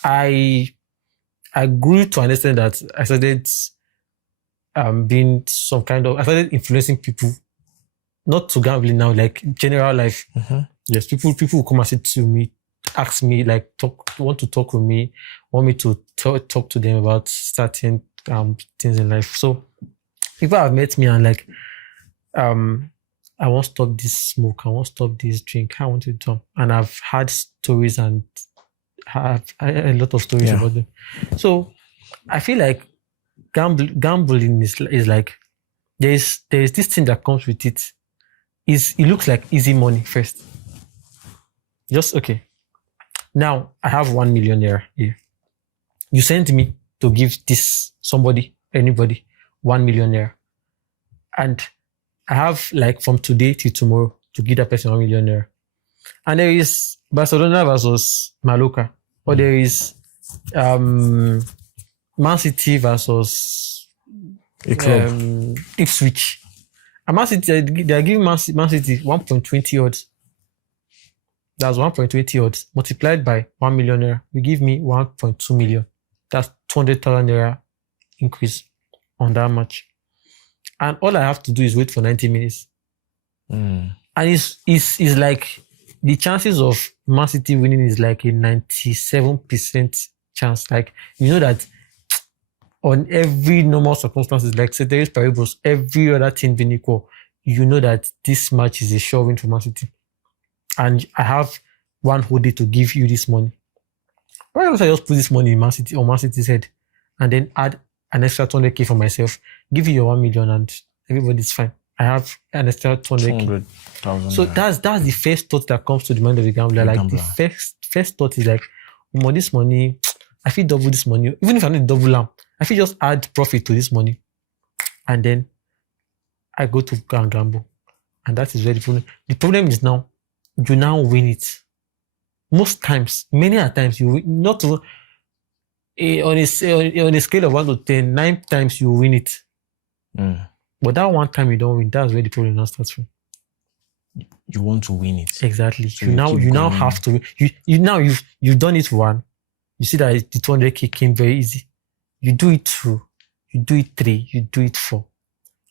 I grew to understand that I started being some kind of. I started influencing people, not to gambling now, like general life. Yes, people will come and say to me, ask me, like, want to talk with me, want me to talk to them about certain things in life. So people have met me and I won't stop this smoke. I won't stop this drink. I want to do. And I've had stories and have a lot of stories about them. So I feel like gambling is like there's this thing that comes with it. It looks like easy money first. Just okay. Now I have 1 million naira here. You send me to give this anybody 1 million naira. And I have like from today till tomorrow to give that person 1 million naira. And there is Barcelona versus Mallorca, or there is Man City versus Ipswich. And Man City, they are giving Man City 1.20 odds. That's 1.20 odds multiplied by 1 million naira. You give me 1.2 million. That's 200,000 naira increase on that match. And all I have to do is wait for 90 minutes. And it's like the chances of Man City winning is like a 97% chance. Like, you know that on every normal circumstances, like ceteris paribus, every other team being equal, you know that this match is a sure win for Man City. And I have one whole day to give you this money. Why don't I just put this money in Man City or Man City's head and then add an extra 200k for myself, give you your 1 million and everybody's fine. I have an extra 200k. So that's the first thought that comes to the mind of the gambler. The first thought is like, this money, I feel double this money. Even if I need double them, I feel just add profit to this money. And then I go to gamble. And that is very problem. The problem is now, you now win it. Most times, many a times, you win, not on a scale of 1 to 10, 9 times you win it. But that one time you don't win, that's where the problem now starts from. You want to win it. Exactly. So you now have to. You've done it one. You see that the 200k came very easy. You do it 2, you do it 3, you do it 4.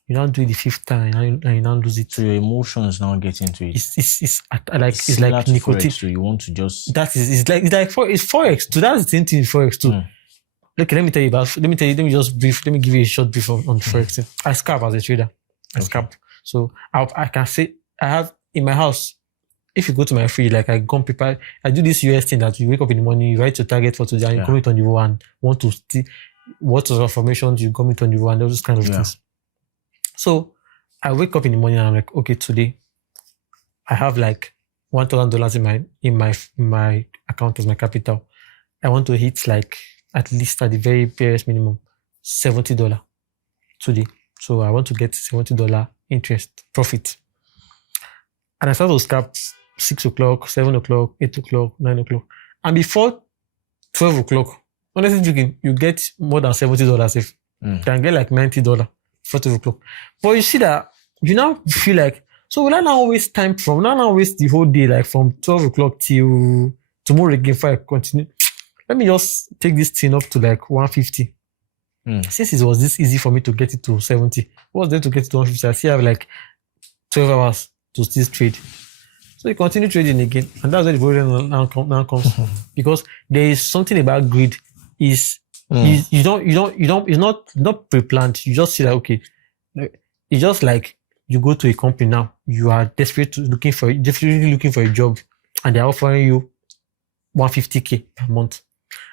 You now do it the 5th time and you now lose it. So your emotions now get into it. It's like nicotine. So you want to just. It's like Forex too. That's the same thing in Forex too. Look, let me give you a short brief on Forex. I scalp as a trader. I scalp. So I can say I have in my house. If you go to my free, like I go prepare, I do this US thing that you wake up in the morning, you write your target for today, and you comment on the wall and want to see what sort of formations you comment on the wall and those kind of things. So I wake up in the morning and I'm like, okay, today I have like $1,000 in my account as my capital. I want to hit like at least at the very barest minimum $70 today. So I want to get $70 interest profit. And I start to scalp 6 o'clock, 7 o'clock, 8 o'clock, 9 o'clock. And before 12 o'clock, honestly speaking, you get more than $70 if you can get like $90 for 12 o'clock. But you see that you now feel like, so will I now waste time waste the whole day, like from 12 o'clock till tomorrow again if I continue? Let me just take this thing up to like 150. Since it was this easy for me to get it to 70, what's there to get it to 150? I still have like 12 hours to still trade. So you continue trading again, and that's where the problem now comes. Because there is something about greed. It's not pre-planned. You just see that, okay, it's just like you go to a company now, you are desperately looking for a job, and they're offering you 150k per month.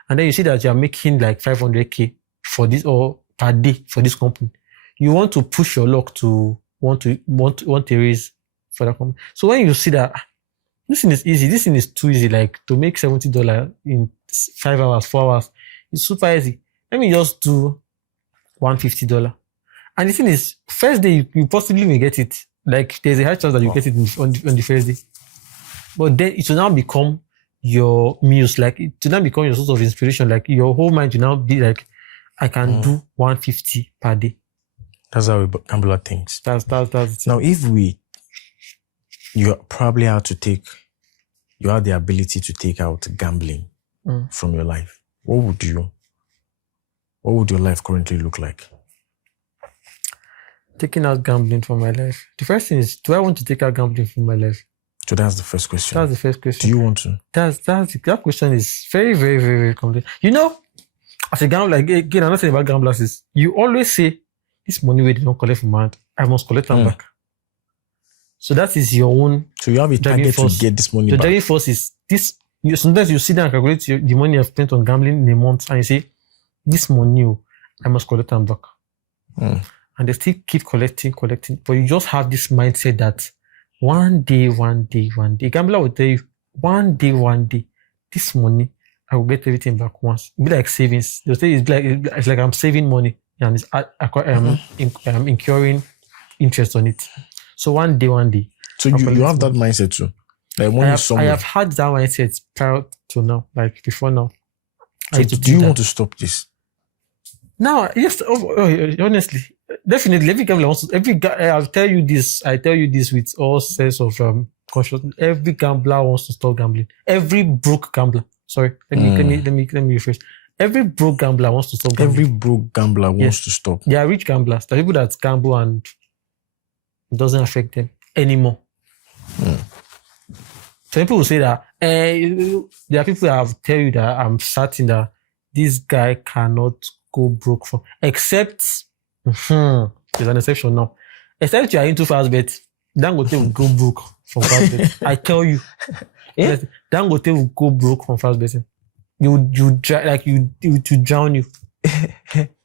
And then you see that you're making like 500k for this or per day for this company. You want to push your luck to want to raise for that company. So when you see that this thing is easy, this thing is too easy, like to make $70 in 5 hours, 4 hours, it's super easy. Let me just do $150. And the thing is, first day you possibly may get it. Like there's a high chance that you get it on the first day. But then it will now become your muse, like it will now become your source of inspiration. Like your whole mind will now be like, I can do 150 per day. That's how a gambler thinks. That's now if you probably have the ability to take out gambling from your life, what would your life currently look like? Taking out gambling from my life. The first thing is, do I want to take out gambling from my life? So that's the first question. That's the first question. Do you want to? That question is very, very, very, very complex. You know, as a gambler, again, another thing about gamblers is you always say, this money we did not collect from my hand, I must collect them back. So that is your own. So you have a target to get this money back. The driving force is this. Sometimes you sit down and calculate the money you've spent on gambling in a month, and you say, "This money, I must collect them back." And they still keep collecting. But you just have this mindset that one day, gambler will tell you, one day, this money, I will get everything back once. It'll be like savings. They'll say it's like I'm saving money and I'm incurring interest on it. So one day. So you have that mindset too. Like I have had that mindset prior to now, like before now. So do you want to stop this? Now, yes, honestly, definitely. Every gambler wants to. I'll tell you this. I tell you this with all sense of consciousness. Every gambler wants to stop gambling. Every broke gambler. Sorry, let me rephrase. Every broke gambler wants to stop gambling. Every broke gambler wants to stop. There are rich gamblers. There are people that gamble and it doesn't affect them anymore. So people will say that there are people that have tell you that I'm certain that this guy cannot go broke from, except there's an exception now. Except you are into fast bet, Dangote will go broke from fast bet. I tell you, Dangote will go broke from fast betting. You drown you.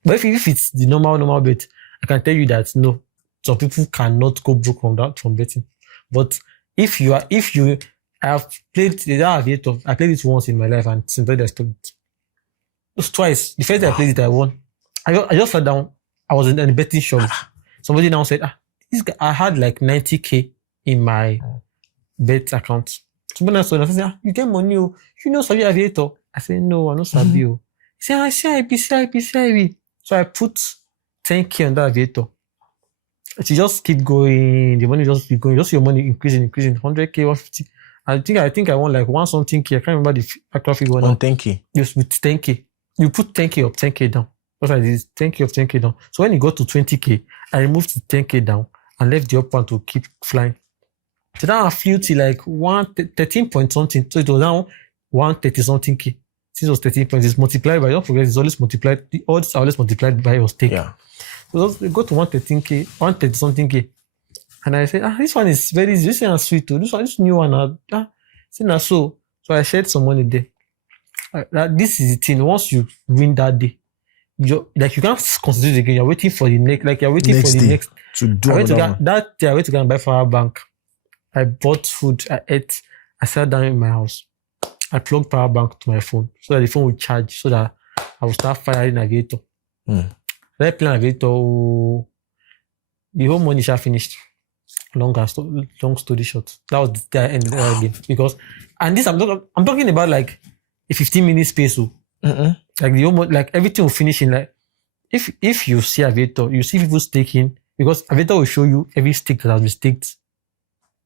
But if it's the normal bet, I can tell you that no, some people cannot go broke from betting. But if you have played the aviator, I played it once in my life and since then I stopped it. It was twice. The first time I played it, I won. I just sat down. I was in a betting shop. Somebody now said, this guy, I had like 90K in my bet account. Somebody else said, you get money, you know Sabi aviator. I said, no, I don't Sabi. He said, I CIP. So I put 10K on that aviator. She just keep going. The money just keep going. Just your money increasing. 100K, 150. I think I won like 1 something K. I can't remember the actual figure now. On 10K. Yes, with 10K. You put 10K up, 10K down. What I did is 10K up, 10K down. So when you got to 20K, I removed the 10K down and left the up one to keep flying. So now I flew to like 13 point something. So it was now 130 something K. Since it was 13 points, it's multiplied by, don't forget, it's always multiplied. The odds are always multiplied by your stake. Yeah. So we go to 113K, 130 something K. And I said, this one is very easy. This one is sweet too. This new one, so I shared some money there. This is the thing. Once you win that day, you can't consider again. You're waiting for the next. Like you're waiting next for the next. To do that day, I went to go and buy power bank. I bought food. I ate. I sat down in my house. I plugged power bank to my phone so that the phone would charge. So that I would start firing aviator. Then I play aviator. The whole money shall finished. Long story short, that was the end of the game. Because, and this I'm talking about like a 15-minute space. Like the almost like everything will finish in like if you see aviator, you see people staking, because aviator will show you every stake that has been staked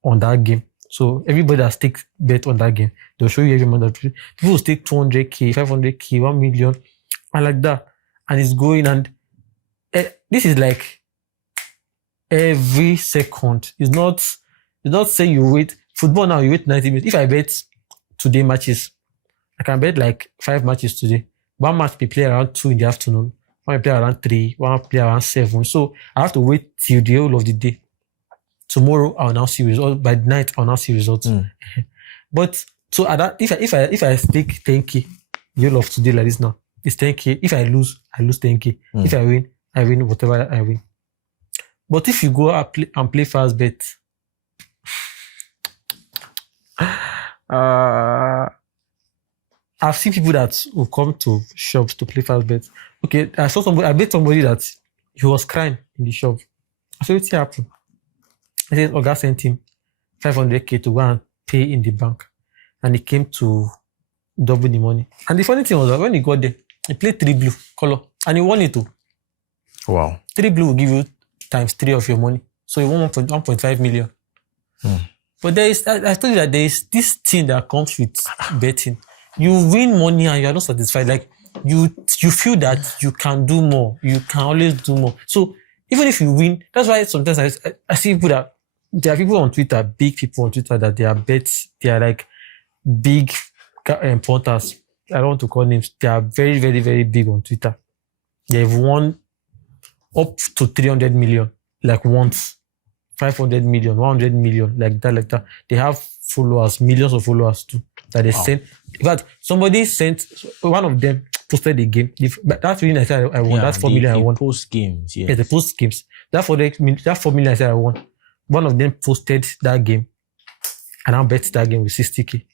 on that game. So everybody that staked bet on that game, they'll show you every month that people will stake 200K, 500K, 1 million, and like that, and it's going. And this is like every second. It's not saying you wait. Football now, you wait 90 minutes. If I bet today matches, I can bet like 5 matches today. One match may play around 2 in the afternoon. One may play around 3. One may play around 7. So I have to wait till the whole of the day. Tomorrow I'll now see results. By night I'll now see results. But so at that, if I stake 10K, the whole of today like this now, it's 10K. If I lose 10K. If I win whatever I win. But if you go and play fast bet, I've seen people that will come to shops to play fast bet. Okay, I bet somebody that he was crying in the shop. I said, what's happened? I said, Oga sent him 500K to go and pay in the bank. And he came to double the money. And the funny thing was that when he got there, he played 3 blue color and he won it too. Wow. 3 blue will give you times 3 of your money. So you won 1.5 million. But I told you that there is this thing that comes with betting. You win money and you are not satisfied. Like you feel that you can do more. You can always do more. So even if you win, that's why sometimes I see people that there are people on Twitter, big people on Twitter that they are bets. They are like big punters. I don't want to call names. They are very, very, very big on Twitter. They've won up to 300 million like once. 500 million, 100 million, like that. They have followers, millions of followers too, that they sent. In fact, somebody sent, one of them posted a game. That's really I said I won. That's 4 million I won. Post games, yes. Yeah, the post games. That 4 million I said I won. One of them posted that game, and I bet that game with 60K.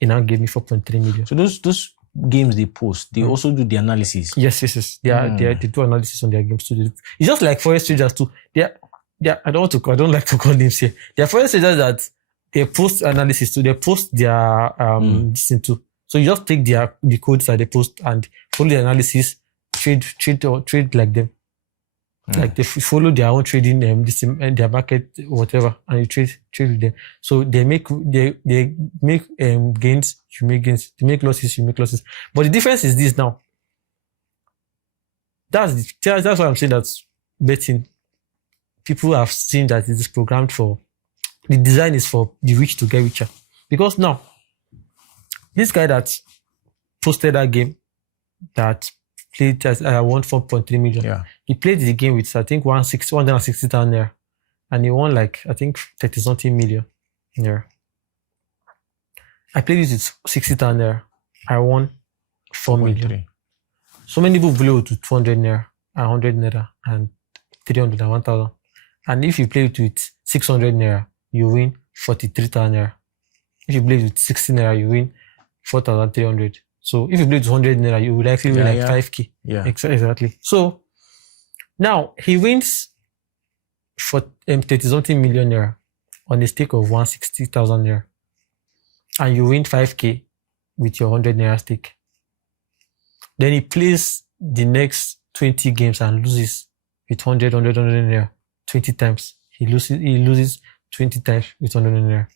And now gave me 4.3 million. So those games they post, they also do the analysis. Yes. They do analysis on their games too. It's just like Forex traders too. I don't like to call names here. There are Forex traders that they post analysis too. They post their this thing too. So you just take the codes that they post and follow the analysis, trade like them. Like they follow their own trading their market, whatever, and you trade with them. So they make gains, you make gains. They make losses, you make losses. But the difference is this now. That's why I'm saying that betting, people have seen that it is programmed for, the design is for the rich to get richer. Because now, this guy that posted that game, that played, I won 4.3 million. Yeah. He played the game with, I think, 160,000 there. And he won like, I think, 30 something million. Yeah. I played it with 60,000 there. I won 4 million. So many people blew to 200 naira, 100 naira, and 300 and 1,000. And if you play it with 600 naira, you win 43,000 naira. If you play it with 60 naira, you win 4,300. So if you play with 100 naira, you would actually win 5K. Yeah. Exactly. So now he wins for 30-something million naira on a stake of 160,000 naira. And you win 5K with your 100 naira stake. Then he plays the next 20 games and loses with 100 naira 20 times. He loses 20 times with 100 naira.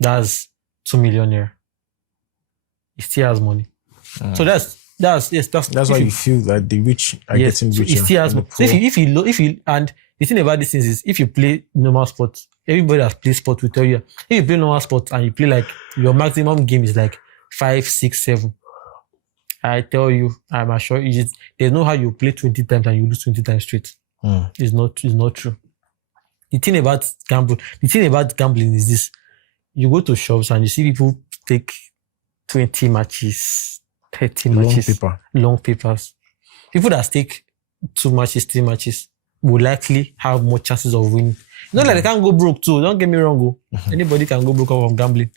That's 2 million naira. He still has money. So that's why you feel that the rich are getting richer. He still has money. So if you and the thing about these things is, if you play normal sports, everybody that plays sport will tell you, if you play normal sports and you play like your maximum game is like 5, 6, 7. I tell you, I'm sure there's no how you play 20 times and you lose 20 times straight. It's not true. The thing about gambling is this: you go to shops and you see people take 20 matches, 30 matches, long papers. People that stake 2 matches, 3 matches will likely have more chances of winning. Not like they can't go broke too. Don't get me wrong. Anybody can go broke from gambling,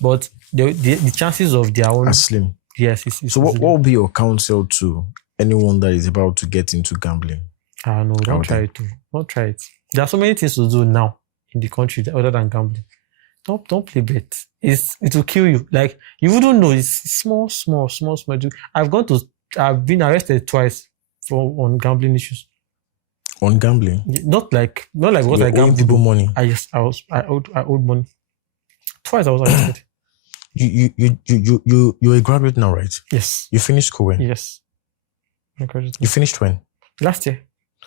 but the chances of their own are slim. Yes. So what will be your counsel to anyone that is about to get into gambling? No, don't try it. Don't try it. There are so many things to do now in the country other than gambling. Don't play bet. It will kill you. Like, you wouldn't know. It's small. I've been arrested twice on gambling issues. On gambling? Not like what I gambled. People money. I owed money. Twice I was arrested. You're a graduate now, right? Yes. You finished school when? Yes. You finished when? Last year.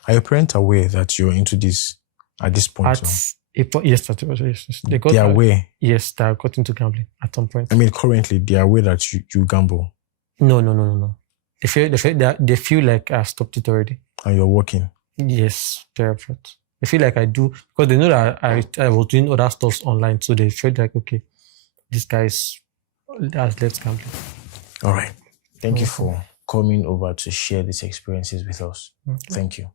Are your parents aware that you're into this at this point? Yes. They are aware? Yes, they got into gambling at some point. I mean, currently, they are aware that you gamble? No. They feel like I've stopped it already. And you're working? Yes, they're upset. They feel like I do, because they know that I was doing other stuff online, so they felt like, okay, this guy has left gambling. All right. Thank you for coming over to share these experiences with us. Thank you.